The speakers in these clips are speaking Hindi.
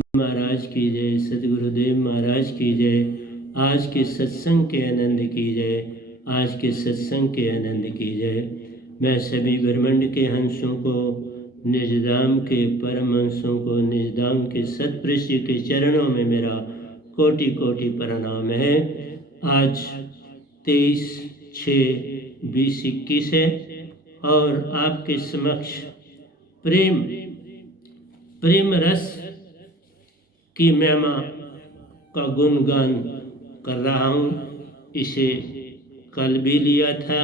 महाराज की जय, सदगुरुदेव महाराज की जय। आज के सत्संग के आनंद की जय, आज के सत्संग के आनंद की जय। मैं सभी ब्रह्मांड के हंसों को, निजधाम के परम हंसों को, निजधाम के सतपुरुष के चरणों में मेरा कोटि कोटि प्रणाम है। आज 23/6/2021 है और आपके समक्ष प्रेम रस की महिमा का गुणगान कर रहा हूँ। इसे कल भी लिया था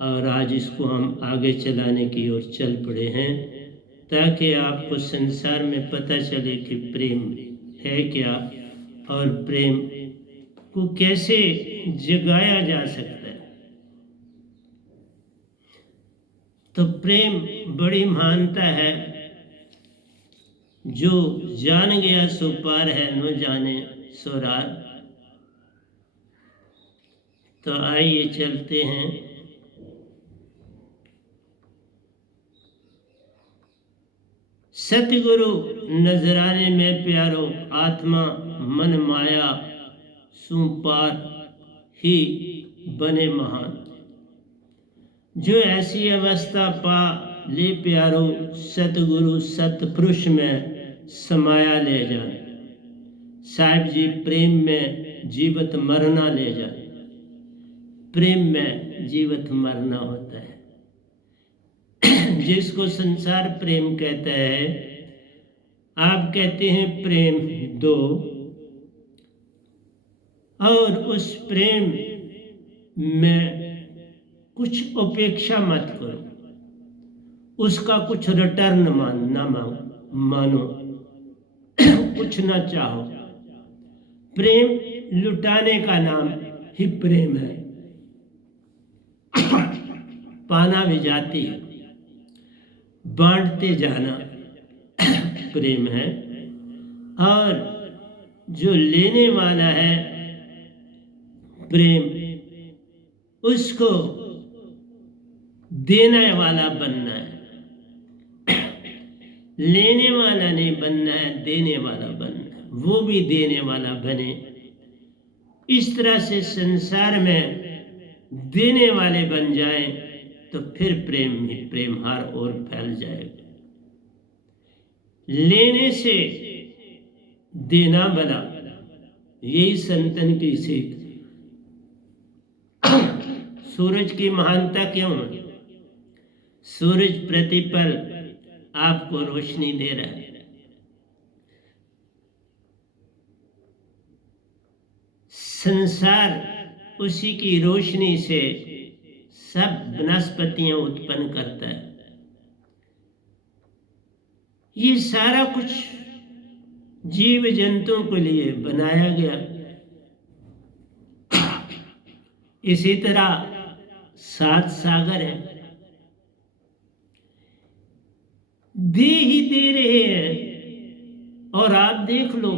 और आज इसको हम आगे चलाने की ओर चल पड़े हैं, ताकि आपको संसार में पता चले कि प्रेम है क्या और प्रेम को कैसे जगाया जा सकता है। तो प्रेम बड़ी महानता है, जो जान गया सो पार है, न जाने सो रार। तो आइए चलते हैं। सतगुरु नजराने में प्यारो, आत्मा मन माया सु पार ही बने महान। जो ऐसी अवस्था पा ले प्यारो, सतगुरु सतपुरुष में समाया ले जाए। साहिब जी प्रेम में जीवत मरना ले जाए। प्रेम में जीवत मरना होता है। जिसको संसार प्रेम कहता है, आप कहते हैं प्रेम दो, और उस प्रेम में कुछ अपेक्षा मत करो, उसका कुछ रिटर्न मानो, कुछ ना चाहो। प्रेम लुटाने का नाम ही प्रेम है। पाना भी जाती है, बांटते जाना प्रेम है। और जो लेने वाला है प्रेम, उसको देने वाला बनना है। लेने वाला नहीं बनना है, देने वाला बनना है। वो भी देने वाला बने। इस तरह से संसार में देने वाले बन जाएं तो फिर प्रेम ही प्रेम हर ओर फैल जाएगा। लेने से देना बना, यही संतन की सीख। सूरज की महानता क्यों है? सूरज प्रतिपल आपको रोशनी दे रहा है। संसार उसी की रोशनी से सब वनस्पतियां उत्पन्न करता है। ये सारा कुछ जीव जंतुओं के लिए बनाया गया। इसी तरह 7 सागर हैं, दे ही दे रहे हैं। और आप देख लो,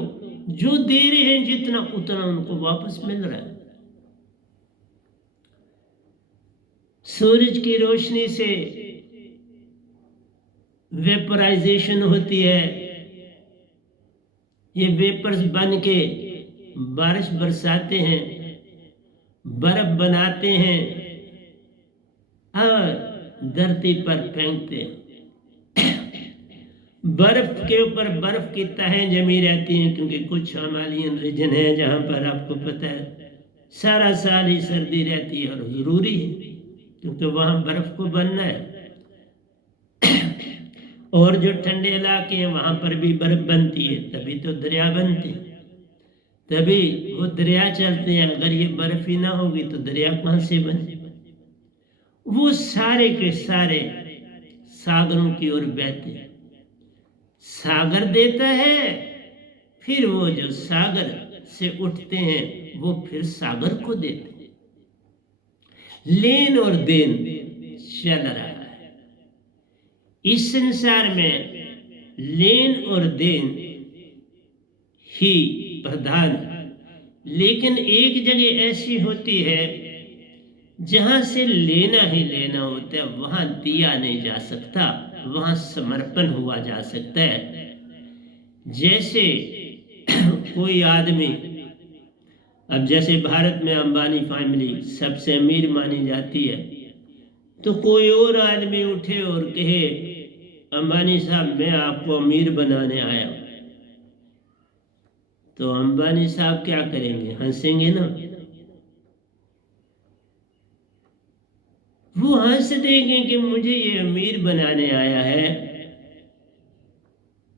जो दे रहे हैं जितना, उतना उनको वापस मिल रहा है। सूरज की रोशनी से वेपराइजेशन होती है। ये वेपर्स बन के बारिश बरसाते हैं, बर्फ बनाते हैं और धरती पर फेंकते हैं। बर्फ के ऊपर बर्फ की तहें जमी रहती हैं, क्योंकि कुछ हिमालयन रीजन है जहाँ पर आपको पता है सारा साल ही सर्दी रहती है, और ज़रूरी है क्योंकि वहाँ बर्फ को बनना है। और जो ठंडे इलाके हैं वहाँ पर भी बर्फ बनती है, तभी तो दरिया बनते हैं, तभी वो दरिया चलते हैं। अगर ये बर्फ ही ना होगी तो दरिया कहाँ से बने? वो सारे के सारे सागरों की ओर बहते हैं। सागर देता है, फिर वो जो सागर से उठते हैं वो फिर सागर को देते हैं। लेन और देन चल रहा है इस संसार में। लेन और देन ही प्रधान। लेकिन एक जगह ऐसी होती है जहां से लेना ही लेना होता है, वहां दिया नहीं जा सकता, वहां समर्पण हुआ जा सकता है। जैसे कोई आदमी, अब जैसे भारत में अंबानी फैमिली सबसे अमीर मानी जाती है, तो कोई और आदमी उठे और कहे अंबानी साहब मैं आपको अमीर बनाने आया हूं, तो अंबानी साहब क्या करेंगे? हंसेंगे ना। वो हंस देंगे कि मुझे ये अमीर बनाने आया है।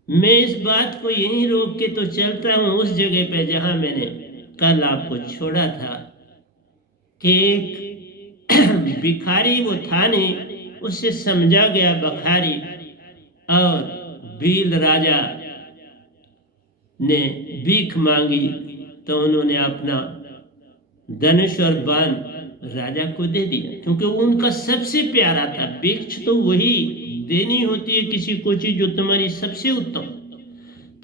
मैं इस बात को यहीं रोक के तो चलता हूं उस जगह पे जहां मैंने कल आपको छोड़ा था कि एक भिखारी वो था नहीं, उससे समझा गया बखारी, और भील राजा ने भीख मांगी तो उन्होंने अपना धनुष और बाण राजा को दे दिया, क्योंकि वो उनका सबसे प्यारा था। भिक्ष तो वही देनी होती है किसी को चीज जो तुम्हारी सबसे उत्तम,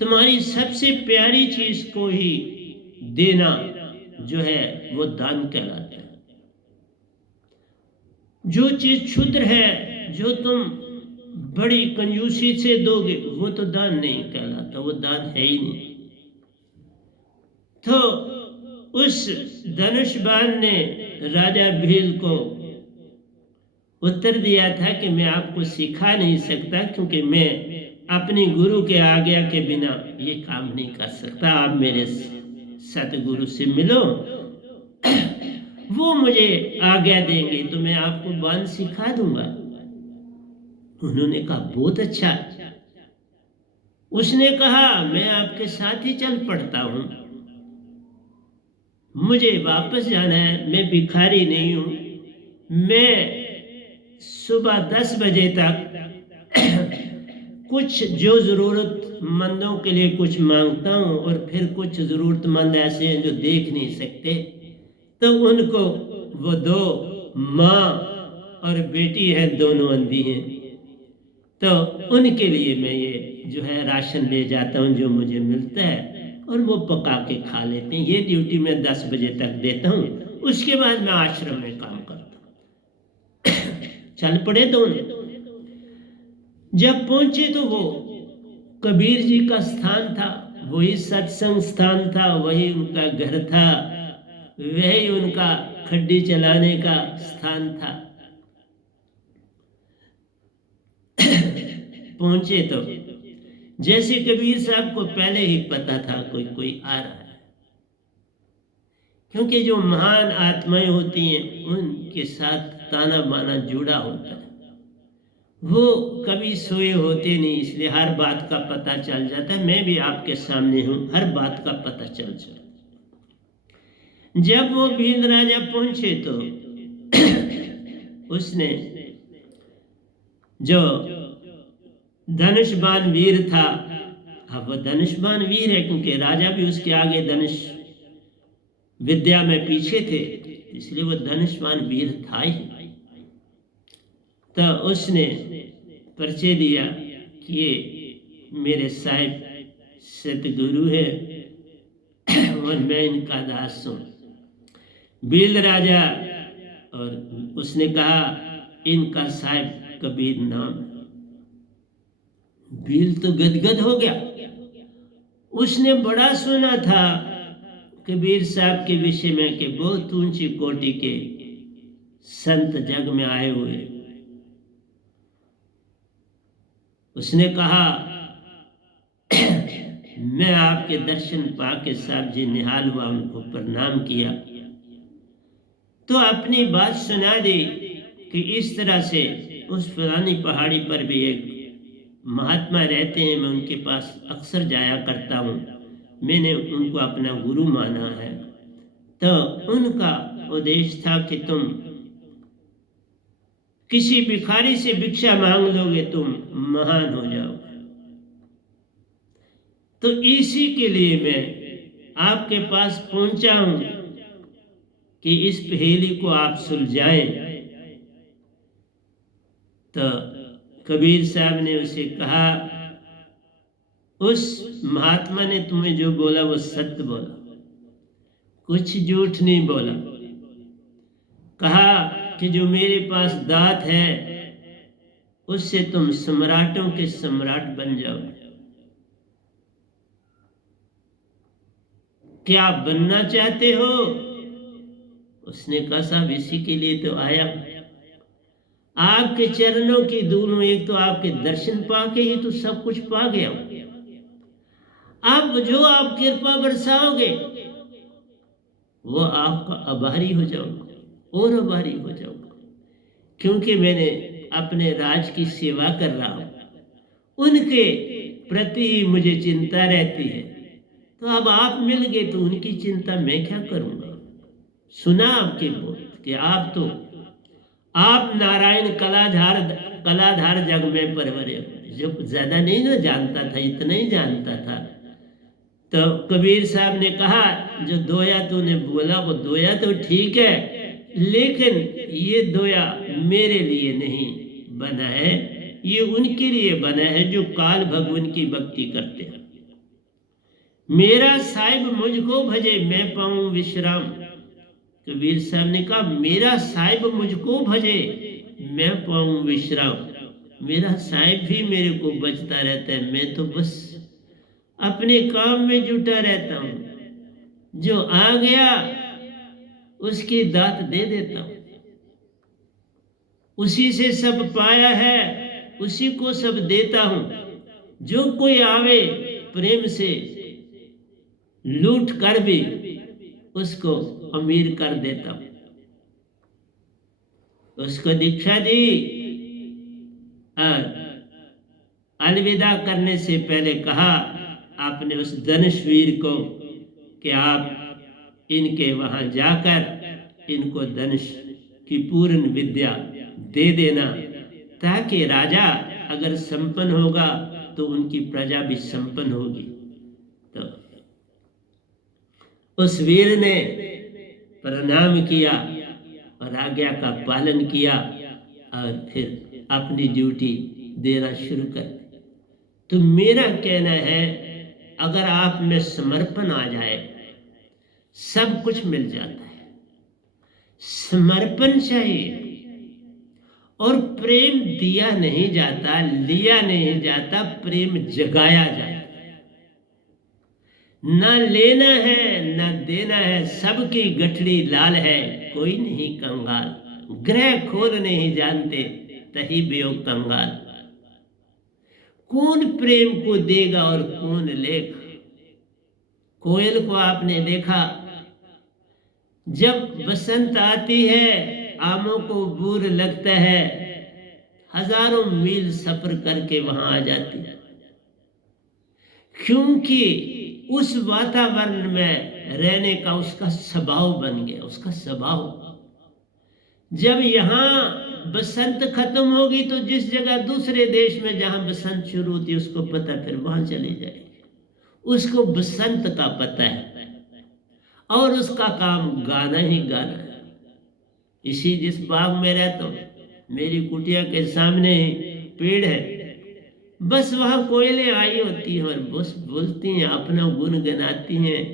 तुम्हारी सबसे प्यारी चीज को ही देना जो है वो दान कहलाता है। जो चीज क्षुद्र है, जो तुम बड़ी कंजूसी से दोगे, वो तो दान नहीं कहलाता, वो दान है ही नहीं। तो उस धनुष बाण ने राजा भील को उत्तर दिया था कि मैं आपको सिखा नहीं सकता, क्योंकि मैं अपनी गुरु के आज्ञा के बिना ये काम नहीं कर सकता। आप मेरे सतगुरु से मिलो, वो मुझे आज्ञा देंगे तो मैं आपको बाण सिखा दूंगा। उन्होंने कहा बहुत अच्छा। उसने कहा मैं आपके साथ ही चल पड़ता हूं, मुझे वापस जाना है, मैं भिखारी नहीं हूं। मैं सुबह 10 बजे तक कुछ जो ज़रूरतमंदों के लिए कुछ मांगता हूँ, और फिर कुछ ज़रूरतमंद ऐसे हैं जो देख नहीं सकते, तो उनको वो 2 माँ और बेटी है, दोनों अंधी हैं, तो उनके लिए मैं ये जो है राशन ले जाता हूँ जो मुझे मिलता है, और वो पका के खा लेते हैं। ये ड्यूटी मैं 10 बजे तक देता हूँ, उसके बाद मैं आश्रम में काम करता हूँ। चल पड़े दोनों। जब पहुंचे तो वो कबीर जी का स्थान था, वही सत्संग स्थान था, वही उनका घर था, वही उनका खड्डी चलाने का स्थान था। पहुंचे तो जैसे कबीर साहब को पहले ही पता था कोई कोई आ रहा है, क्योंकि जो महान आत्माएं होती हैं उनके साथ ताना बाना जुड़ा होता है। वो कभी सोए होते नहीं, इसलिए हर बात का पता चल जाता है। मैं भी आपके सामने हूं, हर बात का पता चल जाता। जब वो भील राजा पहुंचे तो उसने जो धनुष बाण वीर था, अब वो धनुष बाण वीर है क्योंकि राजा भी उसके आगे धनुष विद्या में पीछे थे, इसलिए वो धनुष बाण वीर था ही। तो उसने परिचय दिया कि ये मेरे साहिब सतगुरु है और मैं इनका दास हूं। भील राजा, और उसने कहा इनका साहिब कबीर नाम। भील तो गदगद हो गया, उसने बड़ा सुना था कबीर साहब के विषय में कि बहुत ऊंची कोटि के संत जग में आए हुए। उसने कहा मैं आपके दर्शन पाके साहब जी निहाल हुआ, उनको प्रणाम किया, तो अपनी बात सुना दी कि इस तरह से उस फलानी पहाड़ी पर भी एक महात्मा रहते हैं, मैं उनके पास अक्सर जाया करता हूँ, मैंने उनको अपना गुरु माना है। तो उनका उद्देश्य था कि तुम किसी भिखारी से भिक्षा मांग लोगे तुम महान हो जाओ। तो इसी के लिए मैं आपके पास पहुंचा हूं कि इस पहेली को आप सुलझाएं। तो कबीर साहब ने उसे कहा, उस महात्मा ने तुम्हें जो बोला वो सत्य बोला, कुछ झूठ नहीं बोला। कहा कि जो मेरे पास दात है उससे तुम सम्राटों के सम्राट बन जाओ। क्या बनना चाहते हो? उसने कहा साहब इसी के लिए तो आया, आपके चरणों की धूल में एक तो आपके दर्शन पाके ही तो सब कुछ पा गया हूं। अब जो आप कृपा बरसाओगे वो आपका आभारी हो जाऊंगा और आभारी हो जाऊंगा, क्योंकि मैंने अपने राज की सेवा कर रहा हूं, उनके प्रति मुझे चिंता रहती है। तो अब आप मिल गए तो उनकी चिंता मैं क्या करूंगा। सुना आपके बोल कि आप नारायण कलाधार जग में परवरे हो। जो ज्यादा नहीं ना जानता था, इतना ही जानता था। तो कबीर साहब ने कहा जो दोया तूने बोला वो दोया तो ठीक है, लेकिन ये दोया मेरे लिए नहीं बना है, ये उनके लिए बना है जो काल भगवान की भक्ति करते हैं। मेरा साहिब मुझको भजे मैं पाऊं विश्राम। कबीर साहब ने कहा मेरा साहिब मुझको भजे मैं पाऊं विश्राम। मेरा साहिब भी मेरे को बचता रहता है, मैं तो बस अपने काम में जुटा रहता हूं। जो आ गया उसकी दात दे देता हूं, उसी से सब पाया है उसी को सब देता हूं। जो कोई आवे प्रेम से लूट कर भी उसको अमीर कर देता हूं। उसको दीक्षा दी और अलविदा करने से पहले कहा आपने उस धनुषवीर को कि आप इनके वहां जाकर इनको धनुष की पूर्ण विद्या दे देना, ताकि राजा अगर संपन्न होगा तो उनकी प्रजा भी संपन्न होगी। तो उस वीर ने प्रणाम किया और आज्ञा का पालन किया और फिर अपनी ड्यूटी देना शुरू कर दी। तो मेरा कहना है अगर आप में समर्पण आ जाए सब कुछ मिल जाता है। समर्पण चाहिए और प्रेम दिया नहीं जाता, लिया नहीं जाता, प्रेम जगाया जाता है। ना लेना है ना देना है, सबकी गठड़ी लाल है, कोई नहीं कंगाल। ग्रह खोल नहीं जानते तही बेओ कंगाल। कौन प्रेम को देगा और कौन लेगा। कोयल को आपने देखा जब बसंत आती है आमों को बूर लगता है, हजारों मील सफर करके वहां आ जाती है, क्योंकि उस वातावरण में रहने का उसका स्वभाव बन गया। उसका स्वभाव जब यहाँ बसंत खत्म होगी तो जिस जगह दूसरे देश में जहां बसंत शुरू होती है उसको पता, फिर वहां चली जाएगी। उसको बसंत का पता है और उसका काम गाना ही गाना है। इसी जिस बाग में रहता हूँ मेरी कुटिया के सामने ही पेड़ है, बस वहां कोयलें आई होती हैं और बस बोलती हैं, अपना गुण गनाती हैं,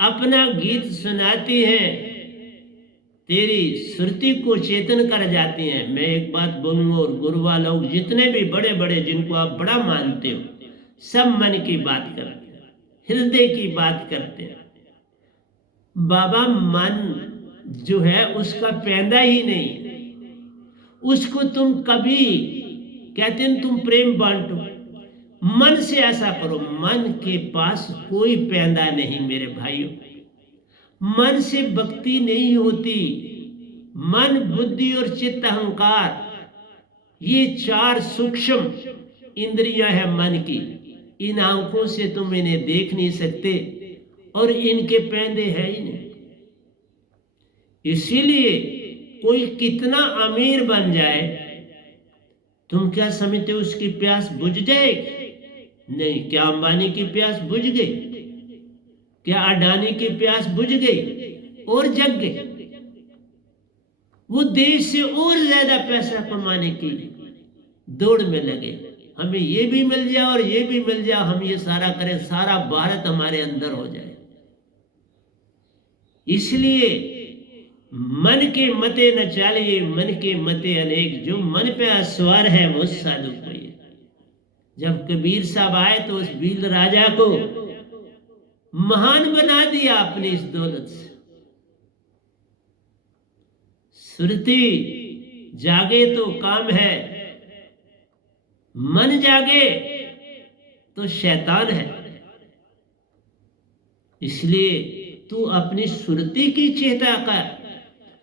अपना गीत सुनाती हैं, तेरी सुरती को चेतन कर जाती हैं। मैं एक बात बोलूंगा और गुरुआ लोग जितने भी बड़े बड़े जिनको आप बड़ा मानते हो सब मन की बात करते हैं, हृदय की बात करते हैं। बाबा मन जो है उसका पैदा ही नहीं, उसको तुम कभी कहते हैं तुम प्रेम बांटो, मन से ऐसा करो। मन के पास कोई पैदा नहीं मेरे भाइयों, मन से भक्ति नहीं होती। मन, बुद्धि और चित्त अहंकार ये चार सूक्ष्म इंद्रियां हैं मन की। इन आंखों से तुम इन्हें देख नहीं सकते और इनके पैदे है ही नहीं। इसीलिए कोई कितना अमीर बन जाए तुम क्या समझते हो उसकी प्यास बुझ जाएगी? नहीं। क्या अंबानी की प्यास बुझ गई? क्या अडानी की प्यास बुझ गई? और जग गई। वो देश से और ज्यादा पैसा कमाने की दौड़ में लगे। हमें ये भी मिल जाए और ये भी मिल जाए, हम ये सारा करें, सारा भारत हमारे अंदर हो जाए। इसलिए मन के मते न चालिए, मन के मते अनेक, जो मन पे असवार है वो साधु कोई। जब कबीर साहब आए तो उस भील राजा को महान बना दिया अपनी इस दौलत से। सुरती जागे तो काम है, मन जागे तो शैतान है। इसलिए तू अपनी सुरती की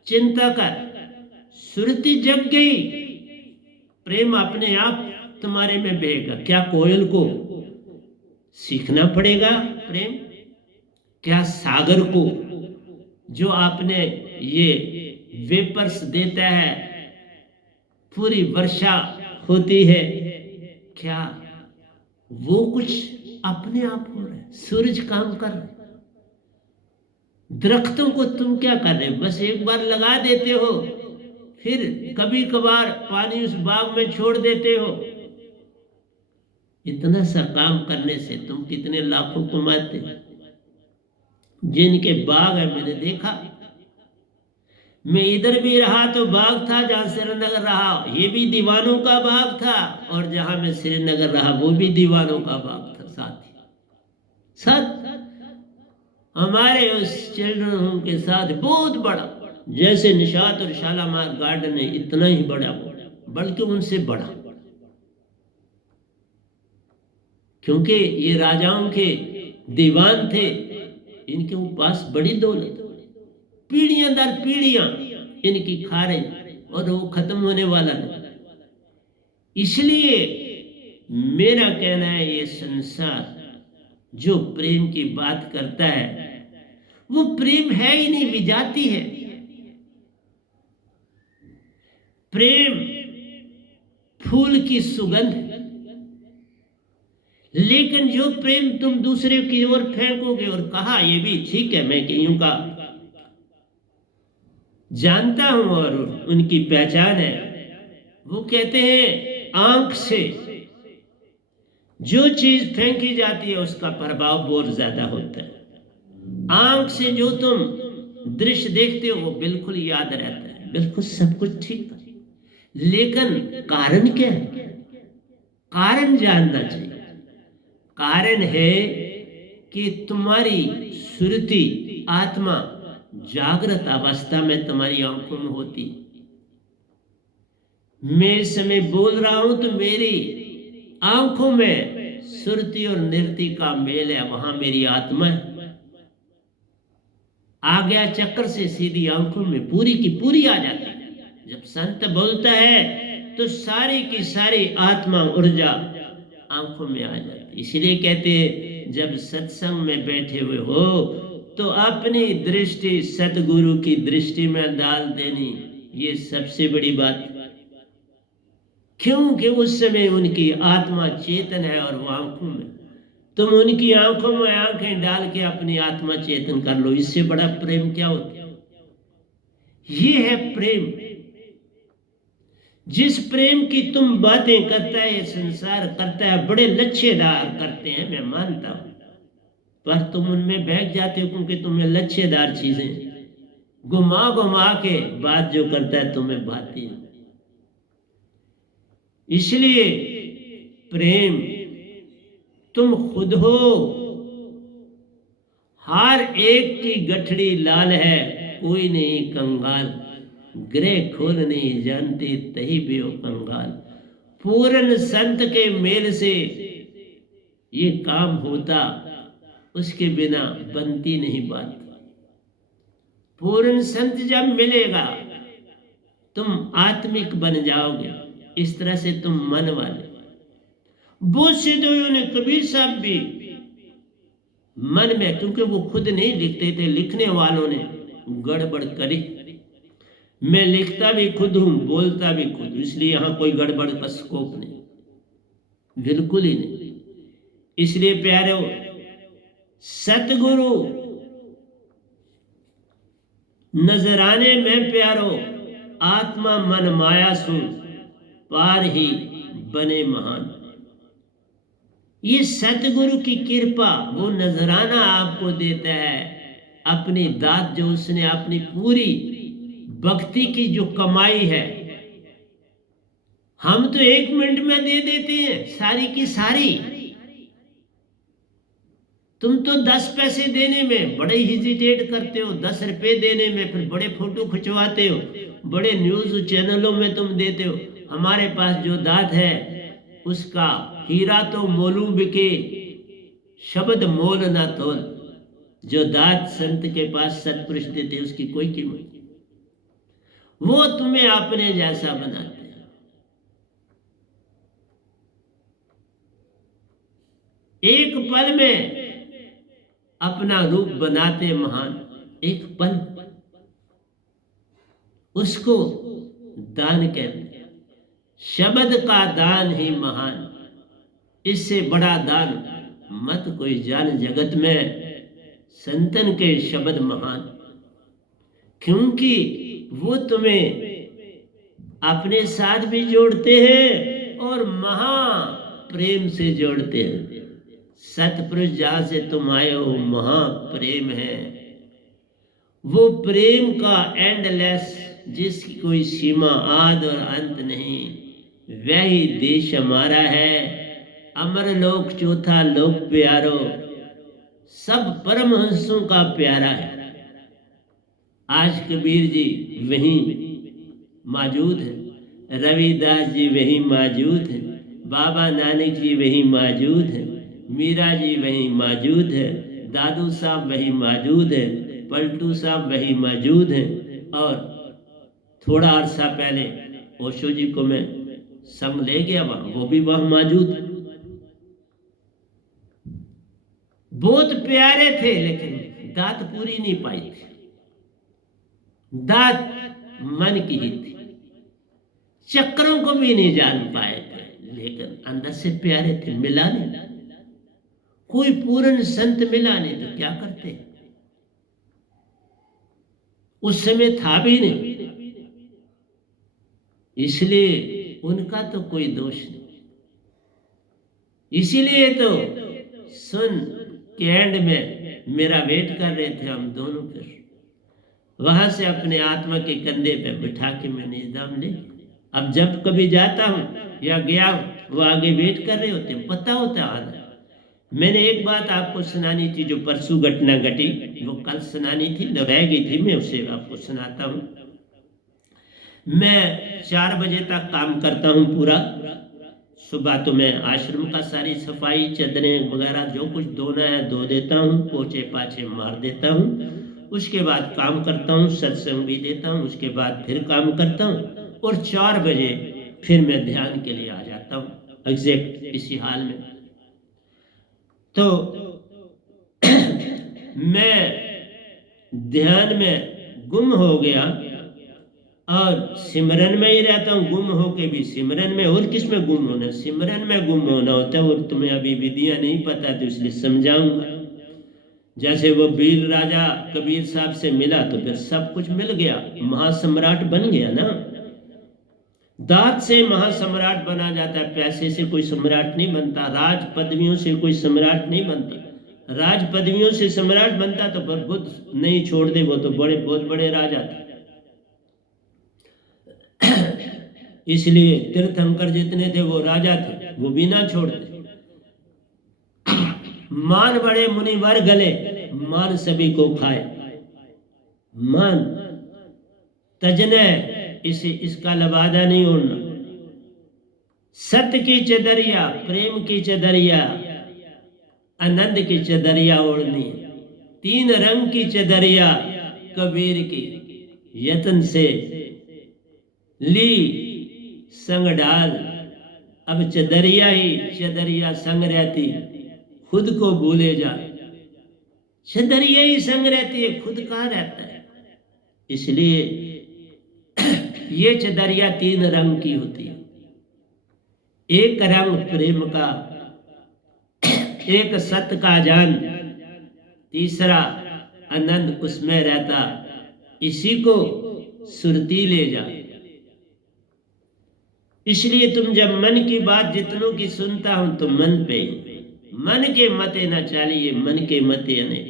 चिंता कर। सुरती जग गई, प्रेम अपने आप तुम्हारे में बहेगा। क्या कोयल को सीखना पड़ेगा प्रेम? क्या सागर को जो आपने ये वेपर्स देता है, पूरी वर्षा होती है, क्या वो कुछ अपने आप हो रहा है? सूरज काम कर रहे, दरख्तों को तुम क्या कर रहे हो? बस एक बार लगा देते हो, फिर कभी कभार पानी उस बाग में छोड़ देते हो। इतना सा काम करने से तुम कितने लाखों कमाते। जिनके बाग है, मैंने देखा, मैं इधर भी रहा तो बाग था जहां श्रीनगर रहा, ये भी दीवानों का बाग था, और जहां मैं श्रीनगर रहा वो भी दीवानों का बाग था। साथ हमारे उस चिल्ड्रन होम के साथ बहुत बड़ा, जैसे निशात और शालामार गार्डन है इतना ही बड़ा, बल्कि उनसे बड़ा, क्योंकि ये राजाओं के दीवान थे, इनके पास बड़ी दौलत, पीढ़ियां दर पीढ़ियां इनकी खा रही, और वो खत्म होने वाला नहीं। इसलिए मेरा कहना है, ये संसार जो प्रेम की बात करता है वो प्रेम है ही नहीं, विजाती है। प्रेम फूल की सुगंध, लेकिन जो प्रेम तुम दूसरे की ओर फेंकोगे, और कहा ये भी ठीक है, मैं कईयों का जानता हूं और उनकी पहचान है, वो कहते हैं आंख से जो चीज फेंकी जाती है उसका प्रभाव बहुत ज्यादा होता है। आंख से जो तुम दृश्य देखते हो वो बिल्कुल याद रहता है, बिल्कुल सब कुछ ठीक है, लेकिन कारण क्या है? कारण जानना चाहिए। कारण है कि तुम्हारी सुरती आत्मा जागृत अवस्था में तुम्हारी आंखों में होती। मैं इस समय बोल रहा हूं तो मेरी आंखों में सुरती और नृत्य का मेल है, वहां मेरी आत्मा है। आ गया चक्कर से सीधी आंखों में पूरी की पूरी आ जाती है। जब संत बोलता है तो सारी की सारी आत्मा ऊर्जा आंखों में आ जाती। इसलिए कहते हैं जब सत्संग में बैठे हुए हो तो अपनी दृष्टि सतगुरु की दृष्टि में डाल देनी, ये सबसे बड़ी बात। क्योंकि उस समय उनकी आत्मा चेतन है और वो आंखों में, तुम उनकी आंखों में आंखें डाल के अपनी आत्मा चेतन कर लो। इससे बड़ा प्रेम क्या होता है? ये है प्रेम। जिस प्रेम की तुम बातें करता है ये संसार करता है, बड़े लच्छेदार करते हैं, मैं मानता हूं, पर तुम उनमें बहक जाते हो क्योंकि तुम्हें लच्छेदार चीजें घुमा घुमा के बात जो करता है तुम्हें भाती है। इसलिए प्रेम तुम खुद हो, हर एक की गठड़ी लाल है, कोई नहीं कंगाल, ग्रह खोल नहीं जानते तही भी हो कंगाल। पूर्ण संत के मेल से ये काम होता, उसके बिना बनती नहीं बात। पूर्ण संत जब मिलेगा तुम आत्मिक बन जाओगे, इस तरह से तुम मन वाले। बहुत से दोनों ने, कबीर साहब भी मन में, क्योंकि वो खुद नहीं लिखते थे, लिखने वालों ने गड़बड़ करी। मैं लिखता भी खुद हूं, बोलता भी खुद, इसलिए यहां कोई गड़बड़ का स्कोप नहीं, बिल्कुल ही नहीं। इसलिए प्यारे सतगुरु नजराने में प्यारो, आत्मा मन माया सु पार ही बने महान। ये सतगुरु की कृपा, वो नजराना आपको देता है, अपनी दात जो उसने अपनी पूरी भक्ति की जो कमाई है, हम तो 1 मिनट में दे देते हैं सारी की सारी, तुम तो 10 पैसे देने में बड़े हिजिटेट करते हो, 10 रुपए देने में फिर बड़े फोटो खिंचवाते हो, बड़े न्यूज चैनलों में तुम देते हो। हमारे पास जो दात है उसका हीरा तो मोलू बिके, शब्द मोल ना तोल। जो दात संत के पास सतपुरुष देते उसकी कोई कीमत नहीं, वो तुम्हें अपने जैसा बनाते हैं। एक पल में अपना रूप बनाते महान, एक पल, उसको दान कहते हैं। शब्द का दान ही महान, इससे बड़ा दान मत कोई जान जगत में। संतन के शब्द महान, क्योंकि वो तुम्हें अपने साथ भी जोड़ते हैं और महा प्रेम से जोड़ते हैं। सतपुरुष जहां से तुम आए हो महा प्रेम है, वो प्रेम का एंडलेस, जिसकी कोई सीमा आद और अंत नहीं, वही देश हमारा है। अमर लोक चौथा लोक प्यारो, सब परमहंसों का प्यारा है। आज कबीर जी वहीं मौजूद है, रविदास जी वहीं मौजूद है, बाबा नानक जी वहीं मौजूद है, मीरा जी वहीं मौजूद है, दादू साहब वहीं मौजूद है, पलटू साहब वहीं मौजूद है। और थोड़ा अरसा पहले ओशो जी को मैं संग ले गया वहां, वो भी वहां मौजूद है। बहुत प्यारे थे, लेकिन दात पूरी नहीं पाई थी। दात मन की ही थी, चक्रों को भी नहीं जान पाए थे, लेकिन अंदर से प्यारे थे। मिला नहीं, कोई पूर्ण संत मिला नहीं तो क्या करते, उस समय था भी नहीं, इसलिए उनका तो कोई दोष नहीं। इसीलिए तो सुन के एंड में मेरा वेट कर रहे थे हम दोनों, फिर वहां से अपने आत्मा के कंधे पे बिठा के मैंने इनाम ले। अब जब कभी जाता हूँ या गया हूँ, वो आगे वेट कर रहे होते, पता होता आना। मैंने एक बात आपको सुनानी थी, जो परसों घटना घटी, वो कल सुनानी थी, रह गई थी, मैं उसे आपको सुनाता हूँ। मैं 4 बजे तक काम करता हूँ पूरा। सुबह तो मैं आश्रम का सारी सफाई, चदरें वगैरह जो कुछ धोना है धो देता हूँ, पोछे पाछे मार देता हूँ। उसके बाद काम करता हूँ, सत्संग भी देता हूँ, उसके बाद फिर काम करता हूँ, और 4 बजे फिर मैं ध्यान के लिए आ जाता हूँ, एग्जैक्ट इसी हाल में। तो मैं ध्यान में गुम हो गया और सिमरन में ही रहता हूँ, गुम होके भी सिमरन में। और किस में गुम होना, सिमरन में गुम होना होता है। और तुम्हें अभी विधियां नहीं पता तो इसलिए समझाऊंगा। जैसे वो वीर राजा कबीर साहब से मिला तो फिर सब कुछ मिल गया, महासम्राट बन गया ना। दात से महासम्राट बना जाता है, पैसे से कोई सम्राट नहीं बनता, राज पदवियों से कोई सम्राट नहीं बनता। राज पदवियों से सम्राट बनता तो पर बुद्ध नहीं छोड़ दे, वो तो बड़े बहुत बड़े राजा थे। इसलिए तीर्थंकर जितने थे वो राजा थे, वो भी ना छोड़ते। मान बड़े मुनिवर गले, मान सभी को खाए, मान तजने इसे इसका लबादा नहीं ओढ़ना। सत्य की चदरिया, प्रेम की चदरिया, आनंद की चदरिया ओढ़नी। 3 रंग की चदरिया कबीर की यत्न से ली संग डाल। अब चदरिया ही चदरिया संग रहती, खुद को भूले जा। चदरिया ही संग रहती है, खुद कहाँ रहता है। इसलिए ये चदरिया 3 रंग की होती है। एक रंग प्रेम का, एक सत्य का जान, तीसरा आनंद उसमें रहता, इसी को सुरती ले जा। इसलिए तुम जब मन की बात जितनों की सुनता हूं तो मन पे, मन के मते न चालिए, मन के मते ने।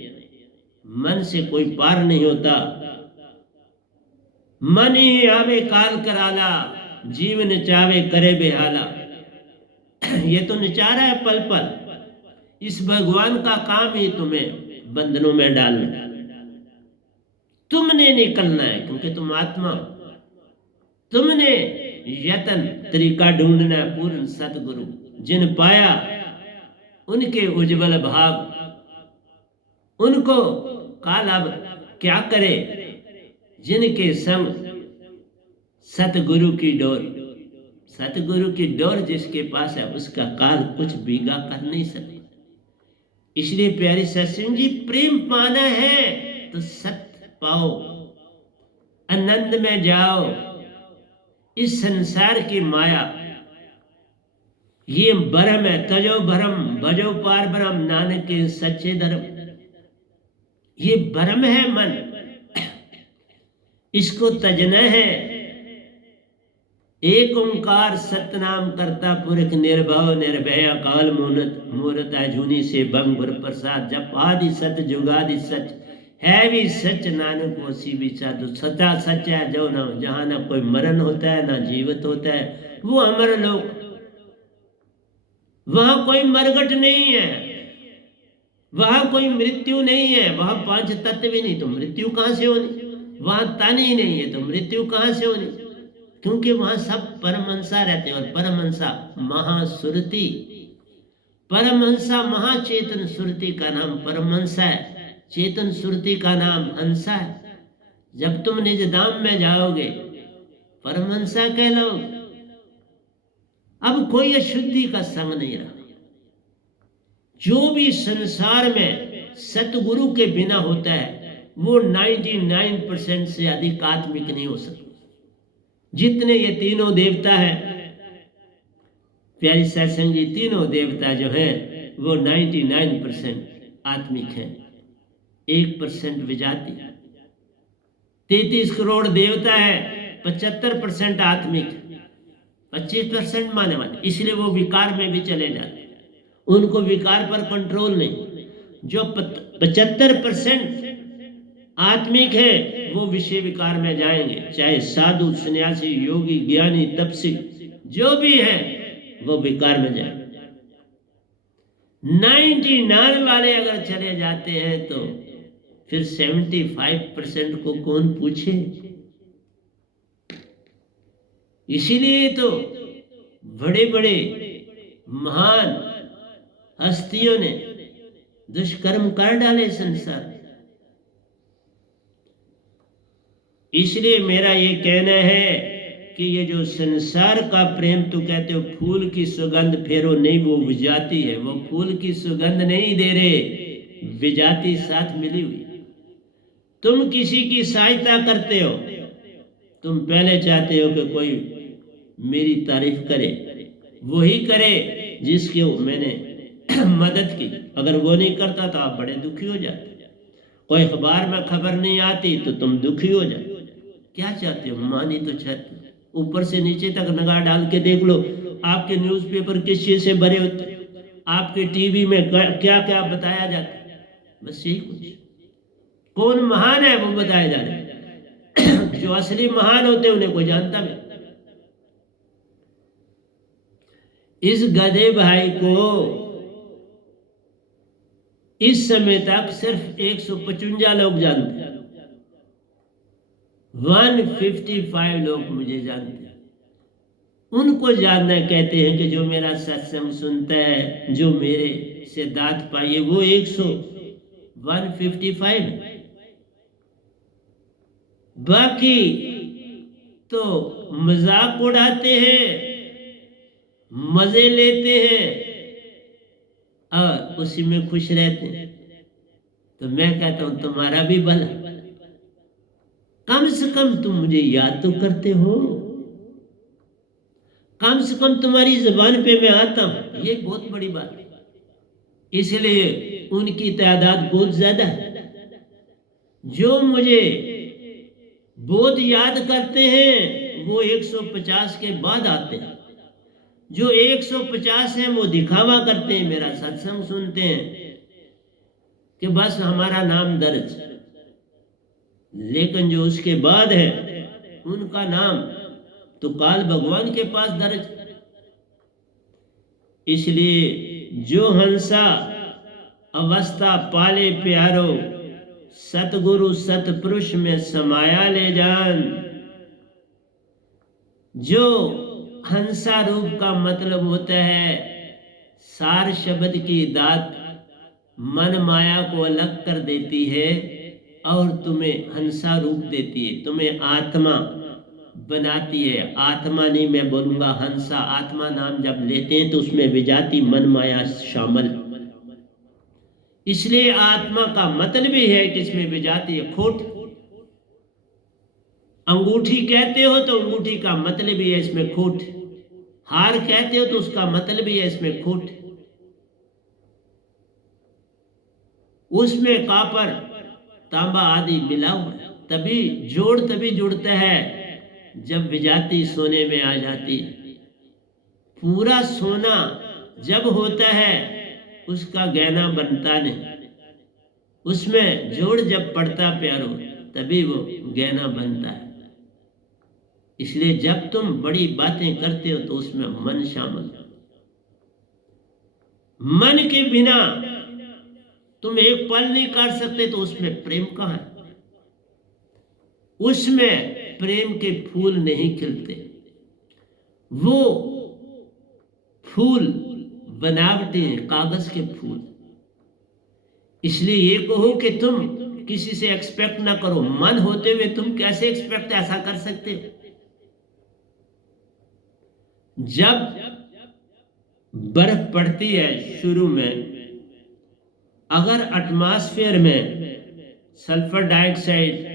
मन से कोई पार नहीं होता, मन ही आवे काल कराला, जीवन चावे करे बेहाला। ये तो नचारा है पल पल, इस भगवान का काम ही तुम्हें बंधनों में डालना, तुमने निकलना है, क्योंकि तुम आत्मा हो। तुमने यतन तरीका ढूंढना है। पूर्ण सतगुरु जिन पाया उनके उज्जवल भाग, उनको काल अब क्या करे, जिनके संग सतगुरु की डोर, सतगुरु की डोर जिसके पास है उसका काल कुछ बीगा कर नहीं सकता। इसलिए प्यारे सत्संग जी, प्रेम पाना है तो सत्य पाओ, आनंद में जाओ। इस संसार की माया ये भ्रम है, तजो भ्रम भजो पार ब्रह्म, नानक के सच्चे धर्म। ये भ्रम है मन, इसको तजना है। एक ओंकार सतनाम करता पुरख, निर्भव निर्भय अकाल मूर्त, मूर्त अजूनी से बम गुर प्रसाद। जब आदि सच जुगादि सच है भी सच, नानक ओसी भी साधु। सचा सच है जो ना, जहाँ ना कोई मरण होता है ना जीवित होता है, वो अमर लोक। वहां कोई मरगट नहीं है, वहां कोई मृत्यु नहीं है, वहां पांच तत्व भी नहीं, तो मृत्यु कहां से होनी। वहां तन ही नहीं है तो मृत्यु कहां से होनी, क्योंकि वहां सब परमहंसा रहते हैं। और परमहंसा महासुरति, परमहंसा महाचेतन सुरति का नाम परमहंसा है, चेतन सुरति का नाम हंसा है। जब तुम निज धाम में जाओगे परमहंसा कहलाओगे। अब कोई अशुद्धि का संग नहीं रहा। जो भी संसार में सतगुरु के बिना होता है वो 99% से अधिक आत्मिक नहीं हो सकता। जितने ये तीनों देवता है प्यारी सत्संग जी, तीनों देवता जो है वो 99% आत्मिक हैं, 1% विजाति। 33 करोड़ देवता है, 75% आत्मिक, 25% माने वाले। इसलिए वो विकार में भी चले जाते, उनको विकार पर कंट्रोल नहीं। जो 75% आत्मिक है वो विषय विकार में जाएंगे, चाहे साधु सन्यासी योगी ज्ञानी तपस्वी जो भी है वो विकार में जाएंगे। 99 वाले अगर चले जाते हैं तो फिर 75% को कौन पूछे। इसीलिए तो बड़े बड़े महान हस्तियों ने दुष्कर्म कर डाले संसार। इसलिए मेरा ये कहना है कि ये जो संसार का प्रेम तो कहते हो फूल की सुगंध फेरो नहीं, वो विजाती है। वो फूल की सुगंध नहीं दे रहे, विजाती साथ मिली हुई। तुम किसी की सहायता करते हो, तुम पहले चाहते हो कि कोई मेरी तारीफ करे, वही करे जिसकी मैंने मदद की। अगर वो नहीं करता तो आप बड़े दुखी हो जाते। कोई अखबार में खबर नहीं आती तो तुम दुखी हो जाते। क्या चाहते हो? मानी तो चाहते हो। ऊपर से नीचे तक निगाह डाल के देख लो, आपके न्यूज़पेपर किस चीज से भरे होते, आपके टीवी में क्या क्या बताया जाता है, बस यही कुछ। कौन महान है वो बताया जा रहा है। जो असली महान होते हैं उन्हें कोई जानता नहीं। इस गधे भाई को इस समय तक सिर्फ 155 लोग जानते हैं, 155 लोग मुझे जानते हैं। उनको जानना कहते हैं कि जो मेरा सत्संग सुनता है, जो मेरे से दात पाइए, वो 155 है। बाकी तो मजाक उड़ाते हैं, मजे लेते हैं और उसी में खुश रहते हैं। तो मैं कहता हूं तुम्हारा भी भला, कम से कम तुम मुझे याद तो करते हो, कम से कम तुम्हारी जुबान पे मैं आता हूं, ये बहुत बड़ी बात है। इसलिए उनकी तादाद बहुत ज्यादा है। जो मुझे बहुत याद करते हैं वो 150 के बाद आते हैं। जो 150 हैं वो दिखावा करते हैं, मेरा सत्संग सुनते हैं कि बस हमारा नाम दर्ज, लेकिन जो उसके बाद है उनका नाम तो काल भगवान के पास दर्ज। इसलिए जो हंसा अवस्था पाले प्यारो, सतगुरु सतपुरुष में समाया ले जान। जो हंसा रूप का मतलब होता है सार शब्द की दात मन माया को अलग कर देती है और तुम्हें हंसा रूप देती है, तुम्हें आत्मा बनाती है। आत्मा नहीं, मैं बोलूंगा हंसा। आत्मा नाम जब लेते हैं तो उसमें विजाति मन माया शामिल, इसलिए आत्मा का मतलब ही है कि इसमें विजाति है। खोट अंगूठी कहते हो तो अंगूठी का मतलब ही है इसमें खोट। हार कहते हो तो उसका मतलब ही है इसमें खोट। उसमें कापर तांबा आदि मिला हुआ, तभी जोड़ तभी जुड़ता है जब विजाति सोने में आ जाती। पूरा सोना जब होता है उसका गहना बनता नहीं, उसमें जोड़ जब पड़ता प्यारो तभी वो गहना बनता है। इसलिए जब तुम बड़ी बातें करते हो तो उसमें मन शामिल। मन के बिना तुम एक पल नहीं काट सकते, तो उसमें प्रेम कहाँ है? उसमें प्रेम के फूल नहीं खिलते, वो फूल बनावटी हैं, कागज के फूल। इसलिए ये कहो कि तुम किसी से एक्सपेक्ट ना करो, मन होते हुए तुम कैसे एक्सपेक्ट ऐसा कर सकते हो? जब बर्फ पड़ती है शुरू में, अगर एटमॉस्फेयर में सल्फर डाइऑक्साइड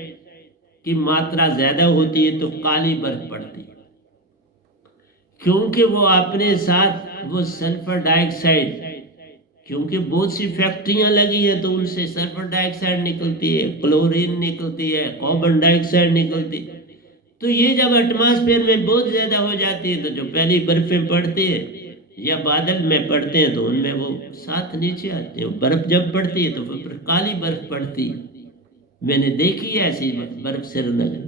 की मात्रा ज्यादा होती है तो काली बर्फ पड़ती है, क्योंकि वो अपने साथ वो सल्फर डाइऑक्साइड, क्योंकि बहुत सी फैक्ट्रियां लगी है तो उनसे सल्फर डाइऑक्साइड निकलती है, क्लोरीन निकलती है, कार्बन डाइऑक्साइड निकलती है। तो ये जब एटमॉस्फेयर में बहुत ज्यादा हो जाती है तो जो पहली बर्फें पड़ती है या बादल में पड़ते हैं तो उनमें वो साथ नीचे आते हैं। बर्फ जब पड़ती है तो फिर काली बर्फ पड़ती है। मैंने देखी है ऐसी बर्फ श्रीनगर,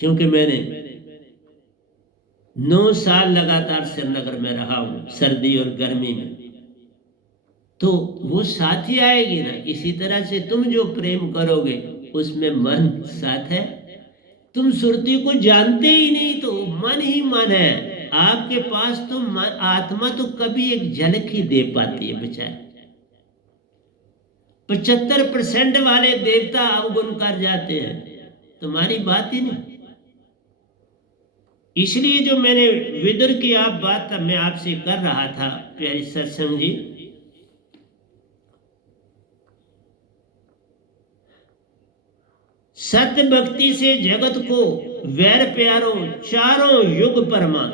क्योंकि मैंने 9 साल लगातार श्रीनगर में रहा हूं, सर्दी और गर्मी में। तो वो साथ ही आएगी ना। इसी तरह से तुम जो प्रेम करोगे उसमें मन साथ है। तुम सुरती को जानते ही नहीं तो मन ही मन है आपके पास। तो आत्मा तो कभी एक झलक ही दे पाती है बेचारे। 75% वाले देवता अवगुण कर जाते हैं, तुम्हारी बात ही नहीं। इसलिए जो मैंने विदुर की आप बात मैं आपसे कर रहा था प्यारी सत्संग जी, सत्य भक्ति से जगत को वैर प्यारो, चारों युग परमान।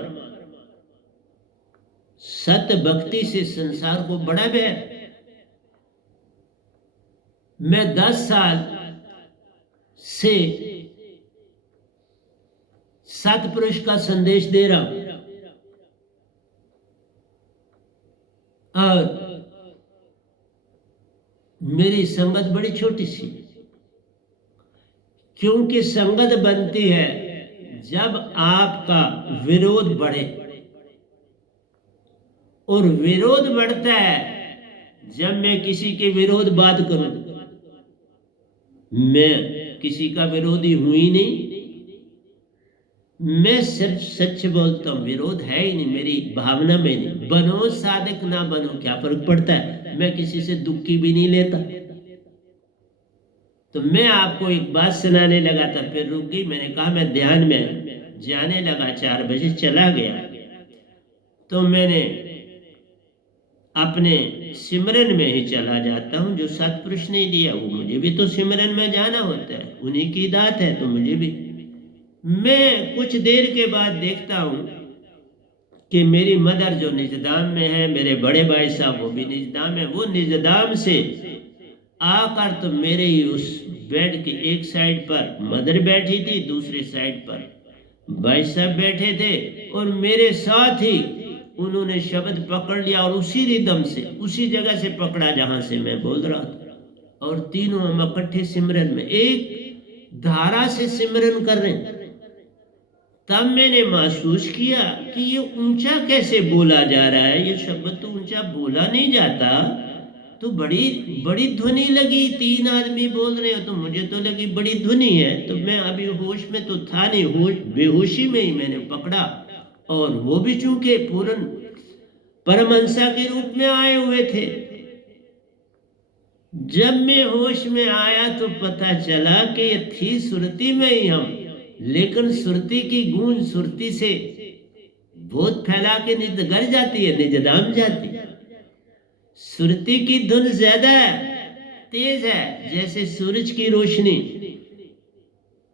सत्य भक्ति से संसार को बड़ा वैर। मैं 10 साल से सतपुरुष का संदेश दे रहा हूं और मेरी संगत बड़ी छोटी सी, क्योंकि संगत बनती है जब आपका विरोध बढ़े, और विरोध बढ़ता है जब मैं किसी के विरोध बात करूं। मैं किसी का विरोधी हूं ही नहीं, मैं सिर्फ सच बोलता हूं। विरोध है ही नहीं, मेरी भावना में नहीं। बनो साधक ना बनो, क्या फर्क पड़ता है? मैं किसी से दुख की भी नहीं लेता। तो मैं आपको एक बात सुनाने लगा था, फिर रुक गई। मैंने कहा मैं ध्यान में जाने लगा, 4 बजे चला गया। तो मैंने अपने सिमरन में ही चला जाता हूं। जो सतपुरुष ने दिया वो मुझे भी तो सिमरन में जाना होता है, उन्हीं की दात है तो मुझे भी। मैं कुछ देर के बाद देखता हूं कि मेरी मदर जो निजदाम में है, मेरे बड़े भाई साहब वो भी निजदाम है, वो निजदाम से आकर तो मेरे ही उस बेड के एक साइड पर मदर बैठी थी, दूसरी साइड पर भाई साहब बैठे थे, और मेरे साथ ही उन्होंने शब्द पकड़ लिया और उसी रिदम से उसी जगह से पकड़ा जहां से मैं बोल रहा था, और तीनों हम इकट्ठे सिमरन में एक धारा से सिमरन कर रहे हैं। तब मैंने महसूस किया कि ये ऊंचा कैसे बोला जा रहा है। ये शब्द तो ऊंचा बोला नहीं जाता, तो बड़ी बड़ी ध्वनि लगी, 3 आदमी बोल रहे हो, तो मुझे तो लगी बड़ी ध्वनि है। तो मैं अभी होश में तो था नहीं, होश बेहोशी में ही मैंने पकड़ा। और वो भी चूंकि पूर्ण परमहंसा के रूप में आए हुए थे। जब मैं होश में आया तो पता चला कि ये थी सुरती में ही हम, लेकिन सुरती की गूंज सुरती से बहुत फैला के निज घर जाती है, निज धाम जाती है। सुरती की धुन ज्यादा तेज है, जैसे सूरज की रोशनी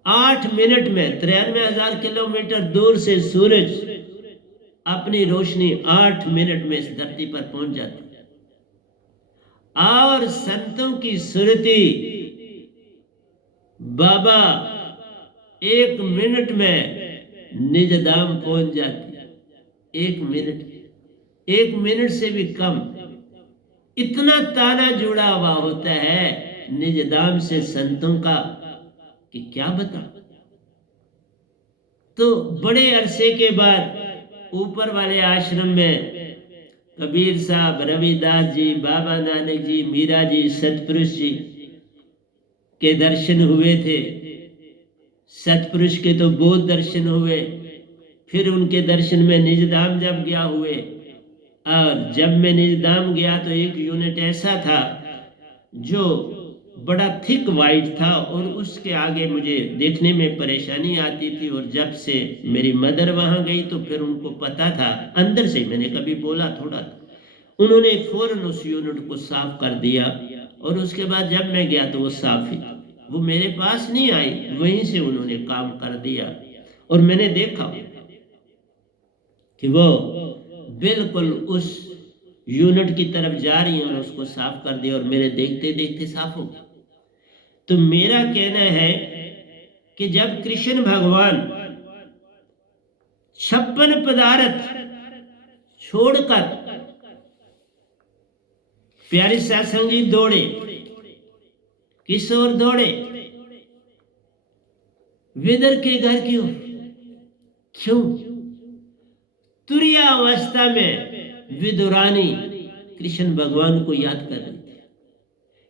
8 मिनट में 93,000 किलोमीटर दूर से सूरज अपनी रोशनी 8 मिनट में इस धरती पर पहुंच जाती है। और संतों की सुरती बाबा 1 मिनट में निज धाम पहुंच जाती है। 1 मिनट से भी कम, इतना ताना जुड़ा हुआ होता है निज धाम से संतों का कि क्या बता। तो बड़े अरसे के बाद ऊपर वाले आश्रम में कबीर साहब, रविदास जी, बाबा नानक जी, मीरा जी, सतपुरुष जी के दर्शन हुए थे। सतपुरुष के तो बहुत दर्शन हुए। फिर उनके दर्शन में निज धाम जब गया हुए, और जब मैं निज धाम गया तो एक यूनिट ऐसा था जो बड़ा थिक वाइट था, और उसके आगे मुझे देखने में परेशानी आती थी। और जब से मेरी मदर वहां गई तो फिर उनको पता था, अंदर से मैंने कभी बोला थोड़ा, उन्होंने फौरन उस यूनिट को साफ कर दिया। और उसके बाद जब मैं गया तो वो साफ ही, वो मेरे पास नहीं आई, वहीं से उन्होंने काम कर दिया। और मैंने देखा कि वो बिल्कुल उस यूनिट की तरफ जा रही हैं और उसको साफ कर दिया, और मेरे देखते देखते साफ हो गया। तो मेरा कहना है कि जब कृष्ण भगवान 56 पदार्थ छोड़कर प्यारे सत्संग जी दौड़े, किस ओर दौड़े? विदर के घर की ओर। क्यों? तुरीयावस्था में विदुरानी कृष्ण भगवान को याद कर रही थी।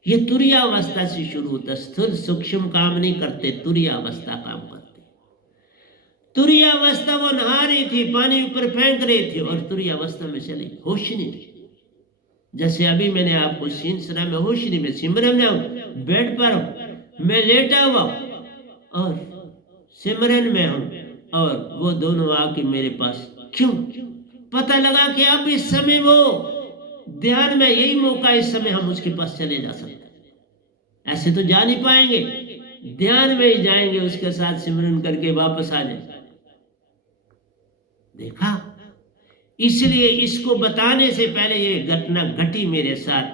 ये तुरीयावस्था से शुरू होता, स्थूल सूक्ष्म काम नहीं करते, तुरीयावस्था काम करते। तुरीयावस्था वो नहा रही थी, पानी ऊपर फेंक रही थी, और तुरीयावस्था में चली, होश नहीं। जैसे अभी मैंने आपको सीन सुना, मैं होश नहीं, मैं सिमरन में हूं, बेड पर हूं, मैं लेटा हुआ और सिमरन में हूं, और वो दोनों आके मेरे पास। क्यों? पता लगा कि अब इस समय वो ध्यान में, यही मौका, इस समय हम उसके पास चले जा सकते हैं। ऐसे तो जा नहीं पाएंगे, ध्यान में ही जाएंगे, उसके साथ सिमरन करके वापस आ जाए। देखा? इसलिए इसको बताने से पहले ये घटना घटी मेरे साथ,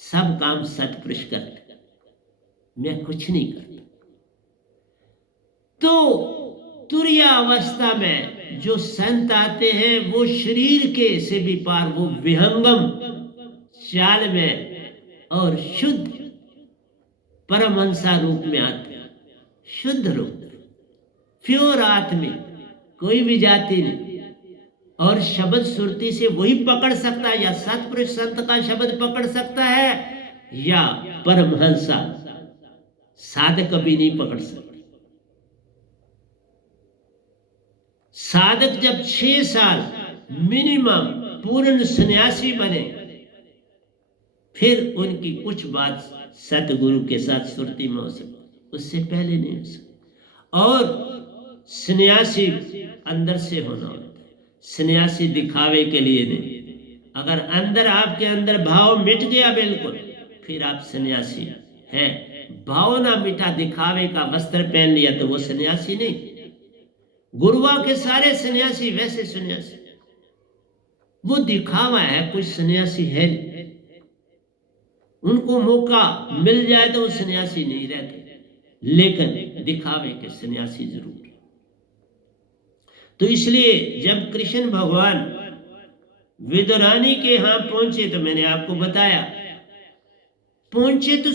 सब काम सतपुरुष करते, मैं कुछ नहीं करता। तो तुरीयावस्था में जो संत आते हैं वो शरीर के से भी पार, वो विहंगम चाल में और शुद्ध परमहंसा रूप में आते हैं, शुद्ध रूप, प्योर आत्मी, कोई भी जाति नहीं। और शब्द सुरती से वही पकड़ सकता है, या सतपुरुष संत का शब्द पकड़ सकता है, या परमहंसा साधक कभी नहीं पकड़ सकता। साधक जब 6 साल मिनिमम पूर्ण सन्यासी बने, फिर उनकी कुछ बात सतगुरु के साथ सुरती में हो सकती, उससे पहले नहीं हो सकती। और सन्यासी अंदर से होना होता है, सन्यासी दिखावे के लिए नहीं। अगर अंदर, आपके अंदर भाव मिट गया बिल्कुल, फिर आप सन्यासी है। भाव ना मिटा, दिखावे का वस्त्र पहन लिया, तो वो सन्यासी नहीं। गुरुआ के सारे सन्यासी वैसे सन्यासी, वो दिखावा है, कोई सन्यासी है नहीं। उनको मौका मिल जाए तो वो सन्यासी नहीं रहते, लेकिन दिखावे के सन्यासी जरूर। तो इसलिए जब कृष्ण भगवान विदुरानी के यहां पहुंचे, तो मैंने आपको बताया, पहुंचे तो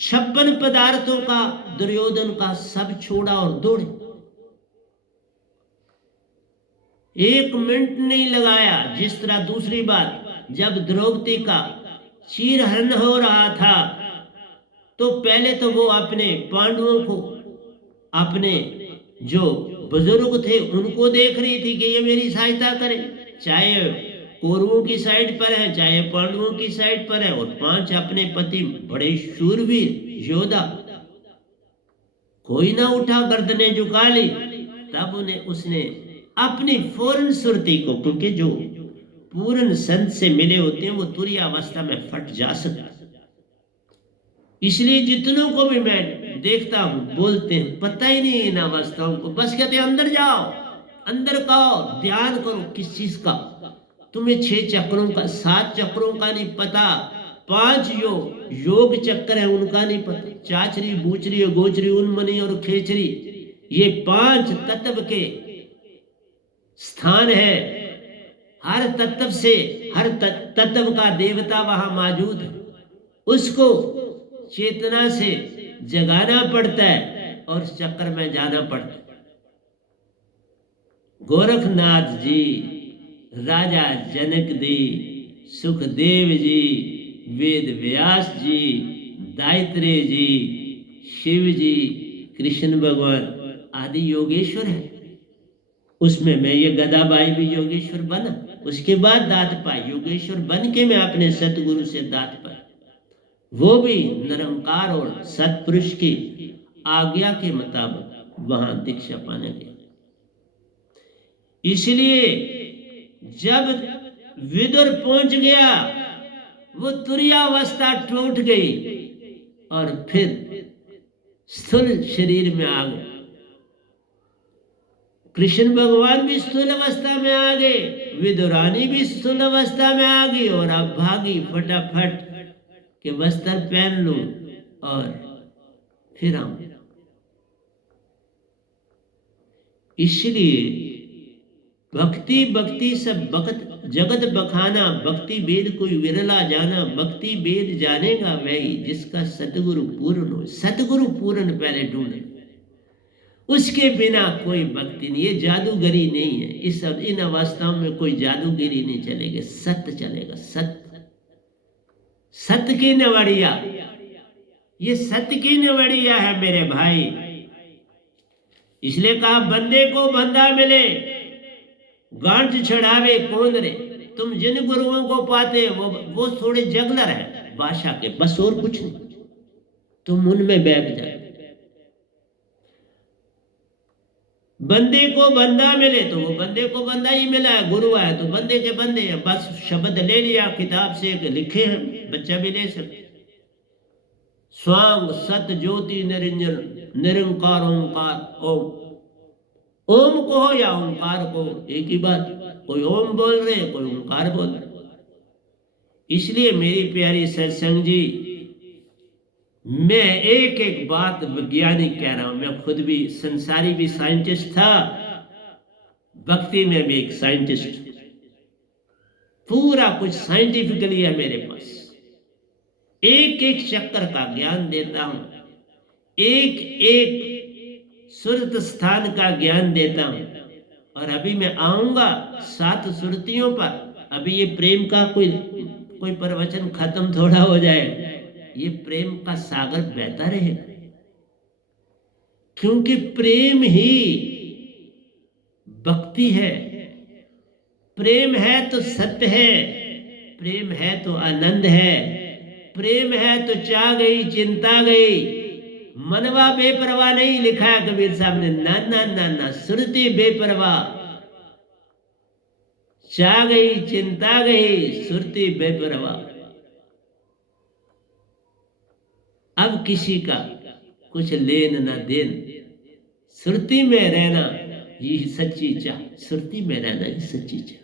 56 पदार्थों का दुर्योधन का सब छोड़ा और दौड़े। 1 मिनट नहीं लगाया। जिस तरह दूसरी बात, जब द्रौपदी का चीरहरण हो रहा था, तो पहले तो वो अपने पांडवों को, अपने जो बुजुर्ग थे उनको देख रही थी कि ये मेरी सहायता करें, चाहे कौरवों की साइड पर है चाहे पांडवों की साइड पर है। और 5 अपने पति बड़े शूरवीर योद्धा, कोई ना उठा, गर्दनें झुका ली। तब उन्हें उसने अपनी फौरन सुरती को, क्योंकि जो पूर्ण संत से मिले होते हैं वो तुरीय अवस्था में फट जा सकते, इसलिए जितनों को भी मैं देखता हूं बोलते हैं पता ही नहीं इन अवस्थाओं को, बस कहते हैं अंदर जाओ, अंदर का ध्यान करो। किस चीज का? तुम्हें 6 चक्रों का, 7 चक्रों का नहीं पता, 5 योग चक्र है उनका नहीं पता, चाचरी बूचरी गोचरी उन्मनी और खेचरी, ये 5 तत्व के स्थान है। हर तत्व से, हर तत्व का देवता वहां मौजूद है, उसको चेतना से जगाना पड़ता है और चक्र में जाना पड़ता है। गोरखनाथ जी, राजा जनक जी, सुखदेव जी, वेद व्यास जी, दायत्रेय जी, शिव जी, कृष्ण भगवान आदि योगेश्वर है। उसमें मैं ये गदाबाई भी योगेश्वर बना, उसके बाद दात पाई, योगेश्वर बन के मैं अपने सतगुरु से दात पाई, वो भी निरंकार और सतपुरुष की आज्ञा के मुताबिक वहां दीक्षा पाने गए। इसलिए जब विदुर पहुंच गया, वो तुरीयावस्था टूट गई और फिर स्थूल शरीर में आ गए। कृष्ण भगवान भी स्थूल अवस्था में आ गए, विदुरानी भी स्थूल अवस्था में आ गई, और अब भागी फटाफट के वस्त्र पहन लूं और फिर आऊं। इसलिए भक्ति भक्ति सब भगत जगत बखाना, भक्ति वेद कोई विरला जाना, भक्ति वेद जानेगा वही जिसका सतगुरु पूर्ण हो। सतगुरु पूर्ण पहले ढूंढे, उसके बिना कोई भक्ति नहीं। ये जादूगरी नहीं है, इस सब इन अवस्थाओं में कोई जादूगिरी नहीं चलेगी, सत्य चलेगा। सत्य की नवड़िया, ये सत्य की नवड़िया है मेरे भाई। इसलिए कहा बंदे को बंदा मिले, गांठ छड़ावे कौन रे। तुम जिन गुरुओं को पाते वो थोड़े जगलर है भाषा के, बस और कुछ नहीं, तुम उनमें बैठ जाए। बंदे को बंदा मिले तो वो बंदे को बंदा ही मिला है, गुरु है तो बंदे के बंदे हैं, बस शब्द ले लिया किताब से लिखे हैं, बच्चा भी ले सकते। स्वांग सत ज्योति निरंजन निरंकार ओंकार ओम। ओम को या ओंकार को एक ही बात, कोई ओम बोल रहे कोई ओंकार बोल रहे। इसलिए मेरी प्यारी सत्संग जी, मैं एक एक बात वैज्ञानिक कह रहा हूं। मैं खुद भी संसारी भी साइंटिस्ट था, भक्ति में भी एक साइंटिस्ट, पूरा कुछ साइंटिफिकली है मेरे पास। एक एक चक्कर का ज्ञान देता हूं, एक एक सुरत स्थान का ज्ञान देता हूं। और अभी मैं आऊंगा 7 सुरतियों पर। अभी ये प्रेम का कोई प्रवचन खत्म थोड़ा हो जाए, ये प्रेम का सागर बहता रहेगा, क्योंकि प्रेम ही भक्ति है। प्रेम है तो सत्य है, प्रेम है तो आनंद है, प्रेम है तो चाह गई चिंता गई। मनवा बेपरवाह नहीं लिखा है कबीर साहब ने, ना ना ना ना, सुरती बेपरवाह, चाह गई चिंता गई, सुरती बेपरवाह। अब किसी का कुछ लेन ना देन, सुरती में रहना ये सच्ची चाह, सुरती में रहना ये सच्ची चाह।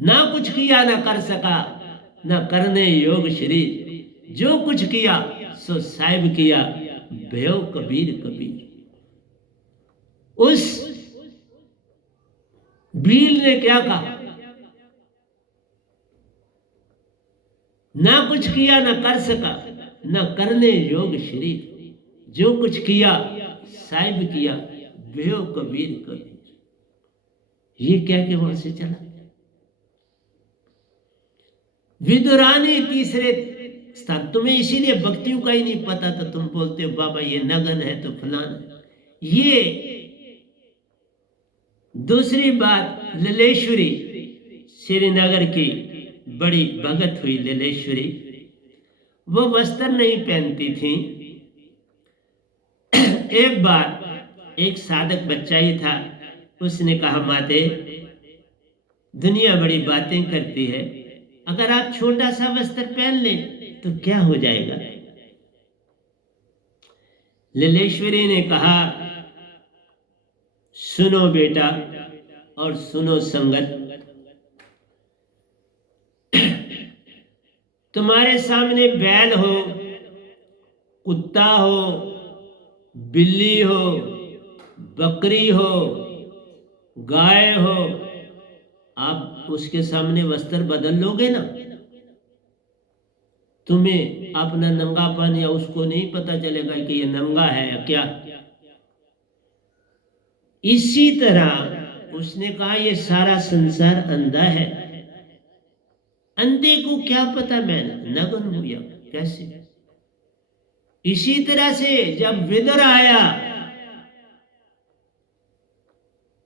ना कुछ किया ना कर सका, ना करने योग शरीर, जो कुछ किया सो साहिब किया, भयो कबीर कबीर। उस बील ने क्या कहा, ना कुछ किया ना कर सका, ना करने योग शरीर, जो कुछ किया साहिब किया, भयो कबीर कबीर। ये क्या के वहां से चला। विदुरानी तीसरे स्थान। तुम्हें इसीलिए भक्तियों का ही नहीं पता तो तुम बोलते हो बाबा ये नगन है तो फलान। ये दूसरी बात, ललेश्वरी श्रीनगर की बड़ी भगत हुई ललेश्वरी, वो वस्त्र नहीं पहनती थी। एक बार एक साधक बच्चा ही था, उसने कहा माते दुनिया बड़ी बातें करती है, अगर आप छोटा सा वस्त्र पहन लें तो क्या हो जाएगा। ललेश्वरी ने कहा सुनो बेटा और सुनो संगत, तुम्हारे सामने बैल हो, कुत्ता हो, बिल्ली हो, बकरी हो, गाय हो, आप उसके सामने वस्त्र बदल लोगे ना? तुम्हें अपना नंगापन या उसको नहीं पता चलेगा कि ये नंगा है या क्या। इसी तरह उसने कहा ये सारा संसार अंधा है, अंधे को क्या पता मैं नग्न हूं या कैसे। इसी तरह से जब विदुर आया,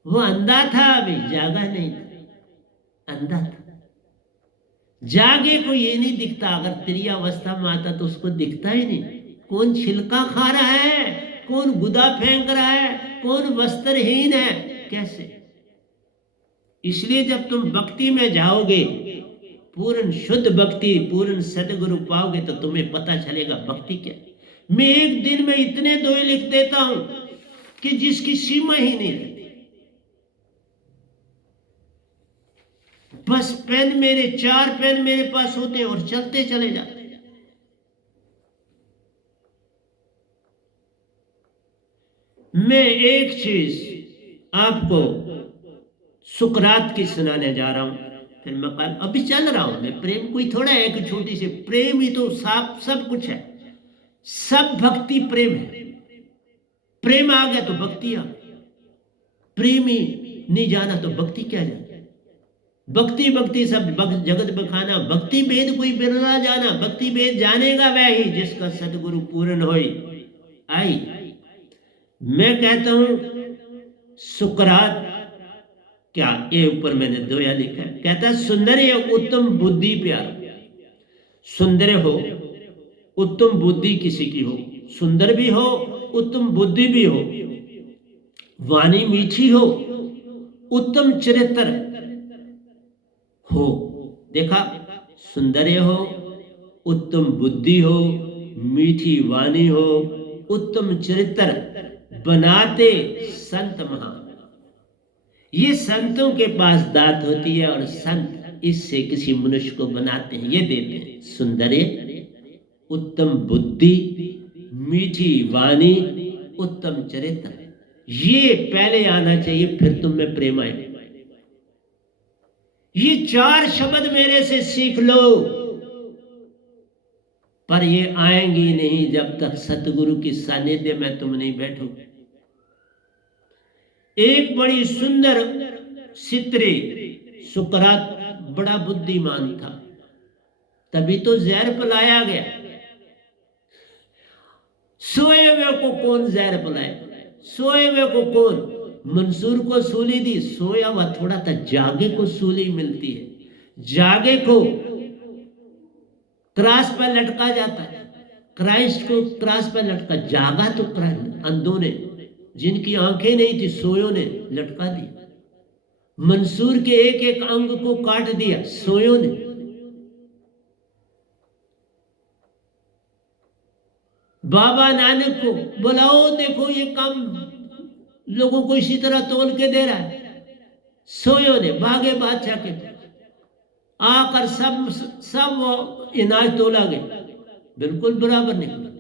वो अंधा था, अभी जागा नहीं था, अंधा था। जागे को ये नहीं दिखता, अगर तेरी अवस्था में आता तो उसको दिखता ही नहीं कौन छिलका खा रहा है, कौन गुदा फेंक रहा है, कौन वस्त्रहीन है, कैसे। इसलिए जब तुम भक्ति में जाओगे, पूर्ण शुद्ध भक्ति, पूर्ण सदगुरु पाओगे तो तुम्हें पता चलेगा भक्ति क्या। मैं एक दिन में इतने दोहे लिख देता हूं कि जिसकी सीमा ही नहीं रहती। बस पेन मेरे 4 पेन मेरे पास होते हैं और चलते चले जाते हैं। मैं एक चीज आपको सुकरात की सुनाने जा रहा हूं, फिर मैं कल अभी चल रहा हूं मैं। प्रेम कोई थोड़ा है कि छोटी सी, प्रेम ही तो सब कुछ है, सब भक्ति प्रेम है। प्रेम आ गया तो भक्ति आ गई, प्रेम ही नहीं जाना तो भक्ति क्या जाना। भक्ति भक्ति सब जगत बखाना, भक्ति भेद कोई बिरला जाना। भक्ति भेद जानेगा वह ही जिसका सदगुरु पूर्ण होई आई। मैं कहता हूं सुकरात क्या, ये ऊपर मैंने दोया लिखा है, कहता सुंदर उत्तम बुद्धि प्यार। सुंदर हो, उत्तम बुद्धि किसी की हो, सुंदर भी हो, उत्तम बुद्धि भी हो, वाणी मीठी हो, उत्तम चरित्र हो। देखा, सुंदर हो, उत्तम बुद्धि हो, मीठी वाणी हो, उत्तम चरित्र, बनाते संत महान। ये संतों के पास दात होती है और संत इससे किसी मनुष्य को बनाते हैं, ये देते हैं। सुंदर, उत्तम बुद्धि, मीठी वाणी, उत्तम चरित्र, ये पहले आना चाहिए, फिर तुम में प्रेम आए। ये 4 शब्द मेरे से सीख लो, पर ये आएंगी नहीं जब तक सतगुरु की सानिध्य में तुम नहीं बैठो। एक बड़ी सुंदर सित्री, सुकरात बड़ा बुद्धिमान था, तभी तो जहर पिलाया गया। सोए हुए को कौन जहर पिलाए, सोए हुए को कौन। मंसूर को सूली दी, सोया हुआ थोड़ा था, जागे को सूली मिलती है। जागे को क्रॉस पर लटका जाता है, क्राइस्ट को क्रॉस पर लटका, जागा तो अंधों ने, जिनकी आंखें नहीं थी सोयों ने लटका दी। मंसूर के एक एक अंग को काट दिया सोयों ने। बाबा नानक को बुलाओ, देखो ये काम लोगों को इसी तरह तोल के दे रहा है। सोयों ने भागे बादशाह के आकर सब वो इनाज तोला गया, बिल्कुल बराबर निकला।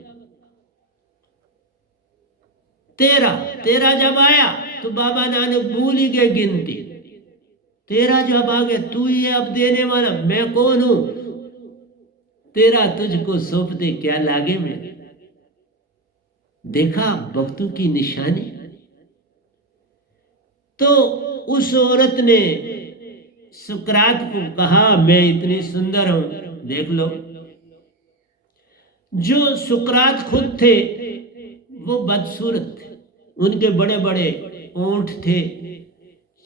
13 जब आया तो बाबा नानक भूल ही गए गिनती। 13 जब आ गए, तू ही है अब देने वाला, मैं कौन हूं, 13 तुझको सौंप दे क्या लागे मेरे। देखा भक्तों की निशानी। तो उस औरत ने सुकरात को कहा मैं इतनी सुंदर हूं, देख लो। जो सुकरात खुद थे वो बदसूरत थे, उनके बड़े बड़े ओंठ थे,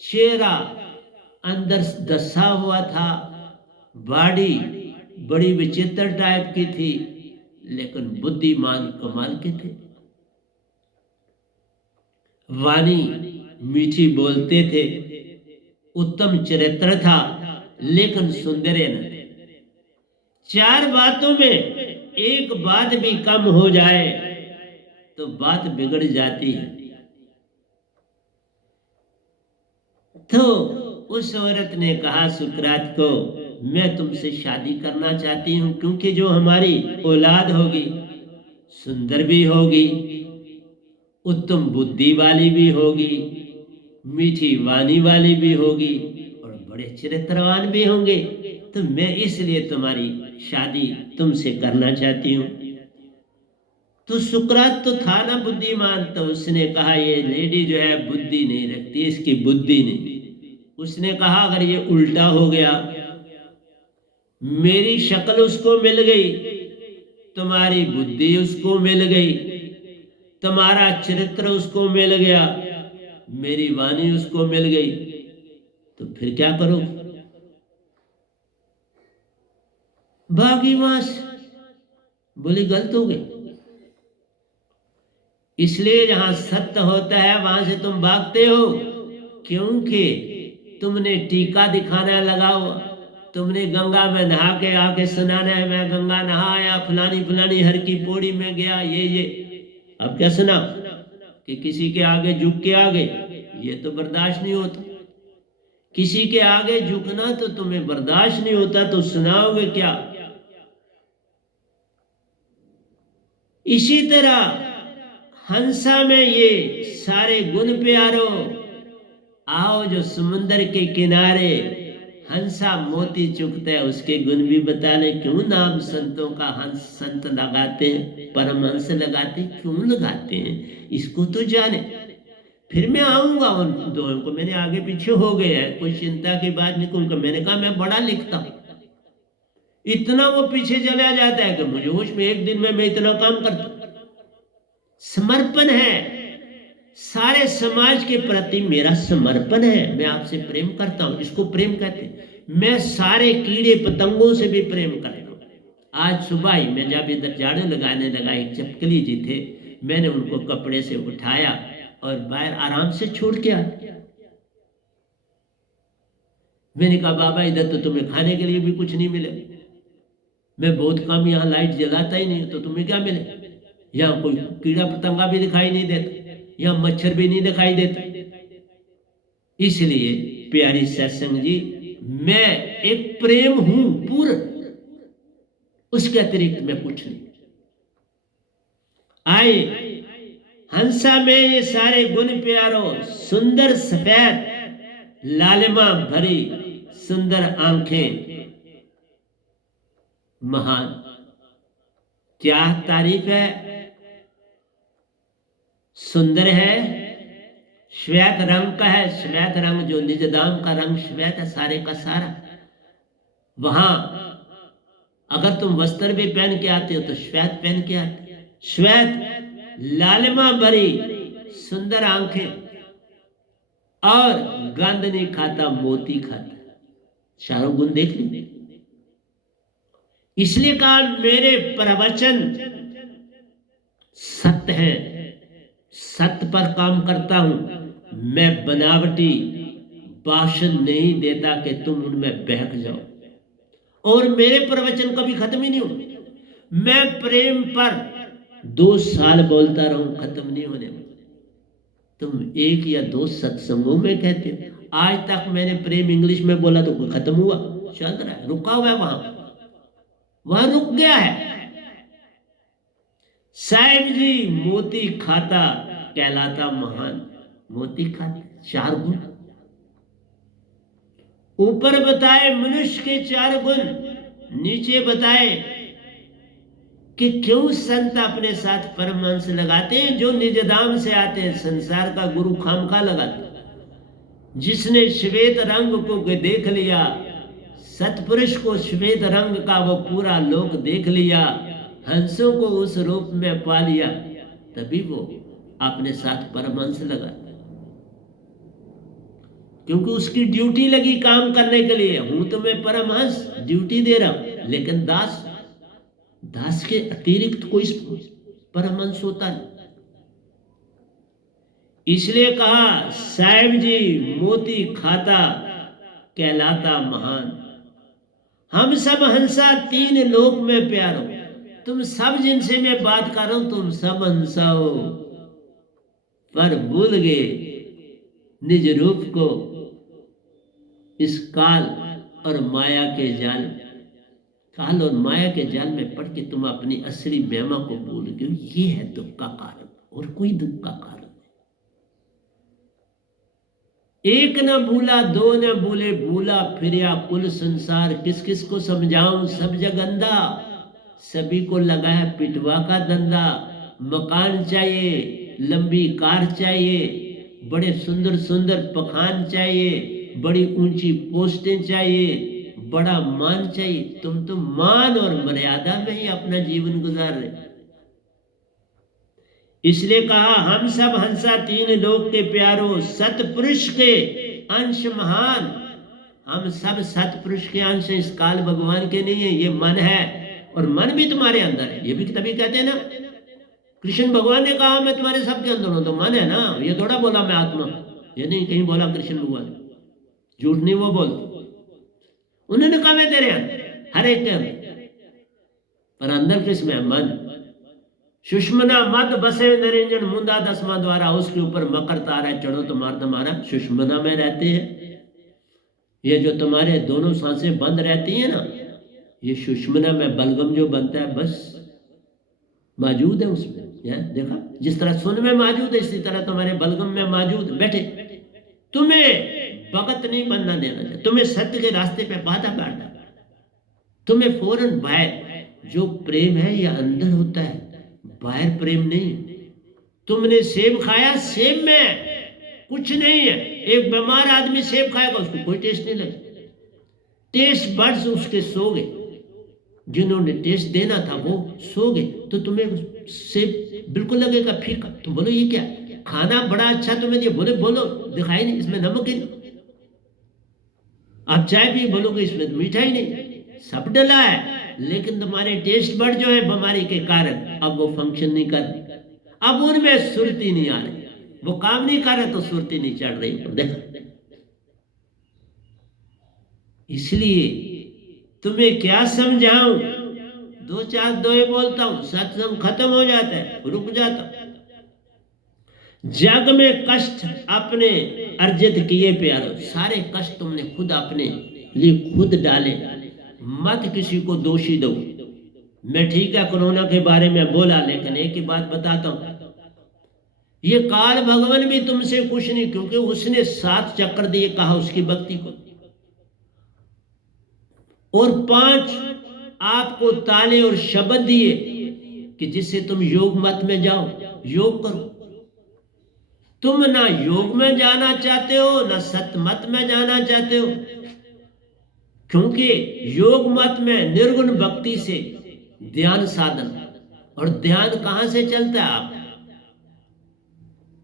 चेहरा अंदर धसा हुआ था, बॉडी बड़ी विचित्र टाइप की थी, लेकिन बुद्धिमान कमाल के थे। वाणी मीठी बोलते थे, उत्तम चरित्र था, लेकिन सुंदर न थे। चार बातों में एक बात भी कम हो जाए तो बात बिगड़ जाती है। तो उस औरत ने कहा सुकरात को, मैं तुमसे शादी करना चाहती हूं, क्योंकि जो हमारी औलाद होगी सुंदर भी होगी, उत्तम बुद्धि वाली भी होगी, मीठी वाणी वाली भी होगी और बड़े चरित्रवान भी होंगे। तो मैं इसलिए तुम्हारी शादी तुमसे करना चाहती हूँ। तो सुकरात तो था ना बुद्धिमान, तो उसने कहा ये लेडी जो है बुद्धि नहीं रखती, इसकी बुद्धि नहीं। उसने कहा अगर ये उल्टा हो गया, मेरी शक्ल उसको मिल गई, तुम्हारी बुद्धि उसको मिल गई, तुम्हारा चरित्र उसको मिल गया, मेरी वाणी उसको मिल गई, तो फिर क्या करो? भागी वहां से। बोली गलत हो गई। इसलिए जहां सत्य होता है वहां से तुम भागते हो, क्योंकि तुमने टीका दिखाना लगा हुआ, तुमने गंगा में नहा के आके सुनाना है मैं गंगा नहाया, फलानी फलानी हर की पौड़ी में गया, ये अब क्या सुना कि किसी के आगे झुक के आगे, ये तो बर्दाश्त नहीं होता। किसी के आगे झुकना तो तुम्हें बर्दाश्त नहीं होता, तो सुनाओगे क्या? इसी तरह हंसा में ये सारे गुण प्यारो, आओ जो समुंदर के किनारे हंसा मोती चुगता है उसके गुण भी बता ले। क्यों नाम संतों का हंस संत लगाते हैं, परमहंस लगाते, क्यों लगाते हैं इसको तो जाने। फिर मैं आऊंगा उन दोनों को, मैंने आगे पीछे हो गया है, कोई चिंता की बात नहीं। उनको मैंने कहा मैं बड़ा लिखता हूं, इतना वो पीछे चला जाता है कि मुझे होश में एक दिन में मैं इतना काम करता। समर्पण है, सारे समाज के प्रति मेरा समर्पण है। मैं आपसे प्रेम करता हूं, इसको प्रेम कहते हैं। मैं सारे कीड़े पतंगों से भी प्रेम करता हूं। आज सुबह ही मैं जब इधर झाड़ू लगाने लगा, एक चपकली जी थे, मैंने उनको कपड़े से उठाया और बाहर आराम से छोड़ के आया। मैंने कहा बाबा इधर तो तुम्हें खाने के लिए भी कुछ नहीं मिले, मैं बहुत कम यहाँ लाइट जलाता ही नहीं, तो तुम्हें क्या मिले? यहाँ कोई कीड़ा पतंगा भी दिखाई नहीं देता, यहाँ मच्छर भी नहीं दिखाई देता। इसलिए प्यारी सत्संग जी, मैं एक प्रेम हूं पूर्ण, उसके अतिरिक्त मैं कुछ नहीं। आए हंसा में ये सारे गुण प्यारो, सुंदर सफेद लालिमा भरी सुंदर आंखें, महान क्या तारीफ है। सुंदर है, श्वेत रंग का है, श्वेत रंग जो निज धाम का रंग श्वेत है सारे का सारा। वहां अगर तुम वस्त्र भी पहन के आते हो तो श्वेत पहन के आते, श्वेत लालिमा भरी सुंदर आंखें, और गंध नहीं खाता, मोती खाता, चारों गुण देख ली। इसलिए कहा मेरे प्रवचन सत्य है, सत्य पर काम करता हूं, मैं बनावटी भाषण नहीं देता कि तुम उनमें बहक जाओ। और मेरे प्रवचन कभी खत्म ही नहीं हो। मैं प्रेम पर 2 साल बोलता रहूं, खत्म नहीं होने में। तुम 1 या 2 सत्संगों में कहते हो, आज तक मैंने प्रेम इंग्लिश में बोला तो खत्म हुआ? चल रहा है, रुका हुआ है, वहां रुक गया है। साहिब जी मोती खाता कहलाता महान, मोती खाता, 4 गुण ऊपर बताए मनुष्य के 4 गुण, नीचे बताए कि क्यों संत अपने साथ परमहंस लगाते हैं, जो निज धाम से आते हैं। संसार का गुरु खामखा लगाते, जिसने श्वेत रंग को देख लिया सतपुरुष को श्वेत रंग का वो पूरा लोक देख लिया, हंसों को उस रूप में पा लिया, तभी वो अपने साथ परमहंस लगा, क्योंकि उसकी ड्यूटी लगी काम करने के लिए। हूं तो मैं परमहंस, ड्यूटी दे रहा हूं, लेकिन दास के अतिरिक्त कोई परमहंस होता नहीं। इसलिए कहा साहिब जी मोती खाता कहलाता महान। हम सब हंसा तीन लोक में प्यारो। तुम सब जिनसे मैं बात कर रहा हूं तुम सब हंसा हो, पर भूल गए निज रूप को इस काल और माया के जाल, काल और माया के जाल में पड़ के तुम अपनी असली महिमा को भूल गए। ये है दुख का कारण, और कोई दुख का कारण। एक न भूला दो न भूले, भूला फिरिया कुल संसार। किस किस को समझाऊं, सब जग अंधा, सभी को लगा है पिटवा का धंधा। मकान चाहिए, लंबी कार चाहिए, बड़े सुंदर सुंदर पखान चाहिए, बड़ी ऊंची पोस्टें चाहिए, बड़ा मान चाहिए। तुम तो मान और मर्यादा में ही अपना जीवन गुजार रहे। इसलिए कहा हम सब हंसा तीन लोक के प्यारो, सतपुरुष के अंश महान। हम सब सतपुरुष के अंश, इस काल भगवान के नहीं है। ये मन है, और मन भी तुम्हारे अंदर है। ये भी तभी कहते हैं ना, कृष्ण भगवान ने कहा मैं तुम्हारे सबके अंदर हूं, तो मन है ना। ये थोड़ा बोला मैं आत्मा, ये नहीं कहीं बोला कृष्ण भगवान, झूठ नहीं वो बोल। उन्होंने कहा मैं तेरे अंदर, हर एक के अंदर, पर अंदर किसमें? मन। सुषमना मद बसे निरंजन मुंदा दसवां द्वारा, उसके ऊपर मकर तारा चढ़ो तो मार तुम्हारा। सुषमना में रहते हैं, ये जो तुम्हारे दोनों सांसें बंद रहती है ना, ये सुषमना में बलगम जो बनता है बस मौजूद है उसमें। देखा, जिस तरह सुन में मौजूद है इसी तरह तुम्हारे बलगम में मौजूद बैठे। तुम्हें भगत नहीं बनना देना चाहिए, तुम्हें सत्य के रास्ते पे बाधा करना, तुम्हें फौरन बाहर जो प्रेम है ये अंदर होता है, बाहर प्रेम नहीं। तुमने सेब खाया, सेब में कुछ नहीं है। एक बीमार आदमी सेब खाएगा उसको कोई टेस्ट नहीं लगेगा, टेस्ट बड्स उसके सो गए, जिन्होंने टेस्ट देना था वो सो गए, तो तुम्हें सेब बिल्कुल लगेगा फीका। तुम बोलो ये क्या, खाना बड़ा अच्छा तुम्हें दिया, बोलो दिखाई नहीं, इसमें नमक ही नहीं। आप चाय भी बोलोगे इसमें तो मीठा ही नहीं, सब डला है, लेकिन तुम्हारे टेस्ट बड जो है बीमारी के कारण अब वो फंक्शन नहीं कर रही, अब उनमें सुरती नहीं आ रही, वो काम नहीं कर रहे तो सुरती नहीं चढ़ रही। तो देखो, इसलिए तुम्हें क्या समझाऊं, दो चार दोहे बोलता हूं, सत्संग खत्म हो जाता है, रुक जाता हूं। जग में कष्ट अपने अर्जित किए प्यारो, सारे कष्ट तुमने खुद अपने लिए खुद डाले, मत किसी को दोषी दो। मैं ठीक है कोरोना के बारे में बोला, लेकिन एक ही बात बताता हूं, ये काल भगवान भी तुमसे कुछ नहीं, क्योंकि उसने 7 चक्र दिए, कहा उसकी भक्ति को, और 5 आपको ताले और शब्द दिए कि जिससे तुम योग मत में जाओ, योग करो। तुम ना योग में जाना चाहते हो, ना सत्य मत में जाना चाहते हो, क्योंकि योग मत में निर्गुण भक्ति से ध्यान साधन, और ध्यान कहां से चलता है? आप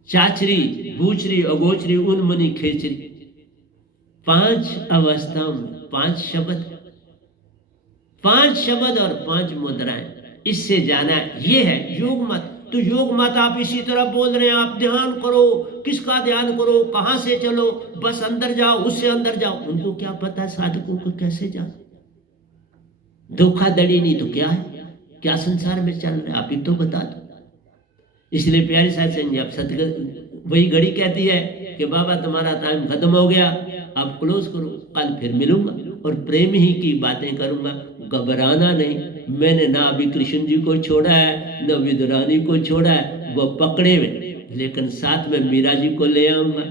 चाचरी बूचरी अगोचरी उन्मुनी खेचरी, 5 अवस्थाओं में 5 शब्द, 5 शब्द और 5 मुद्राएं, इससे जाना ये है योग मत। तो योग मत आप इसी तरह बोल रहे हैं, आप ध्यान करो, किसका ध्यान करो, कहां से चलो, बस अंदर जाओ, उससे अंदर जाओ। उनको क्या पता है साधकों को कैसे जाओ? धोखाधड़ी नहीं तो क्या है, क्या संसार में चल रहा है, आप ही तो बता दो। इसलिए प्यारे सत्संग, अब सतगुरु वही घड़ी कहती है कि बाबा तुम्हारा टाइम खत्म हो गया, अब क्लोज करो, कल फिर मिलूंगा और प्रेम ही की बातें करूंगा। घबराना नहीं, मैंने ना अभी कृष्ण जी को छोड़ा है, न विदुरानी को छोड़ा है, वो पकड़े में, लेकिन साथ में मीरा जी को ले आऊंगा,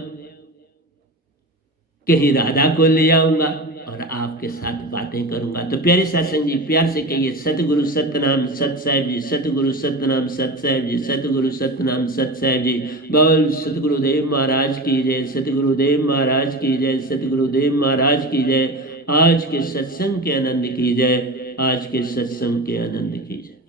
कहीं राधा को ले आऊंगा और आपके साथ बातें करूंगा। तो प्यारे सत्संग जी, प्यार से कहिए सतगुरु सतनाम सत साहिब जी, सतगुरु सतनाम सत साहिब जी, सतगुरु सतनाम सत साहिब जी। बोल सतगुरुदेव महाराज की जय, सतगुरुदेव महाराज की जय, सतगुरुदेव महाराज की जय। आज के सत्संग के आनंद की जय, आज के सत्संग के आनंद की जय।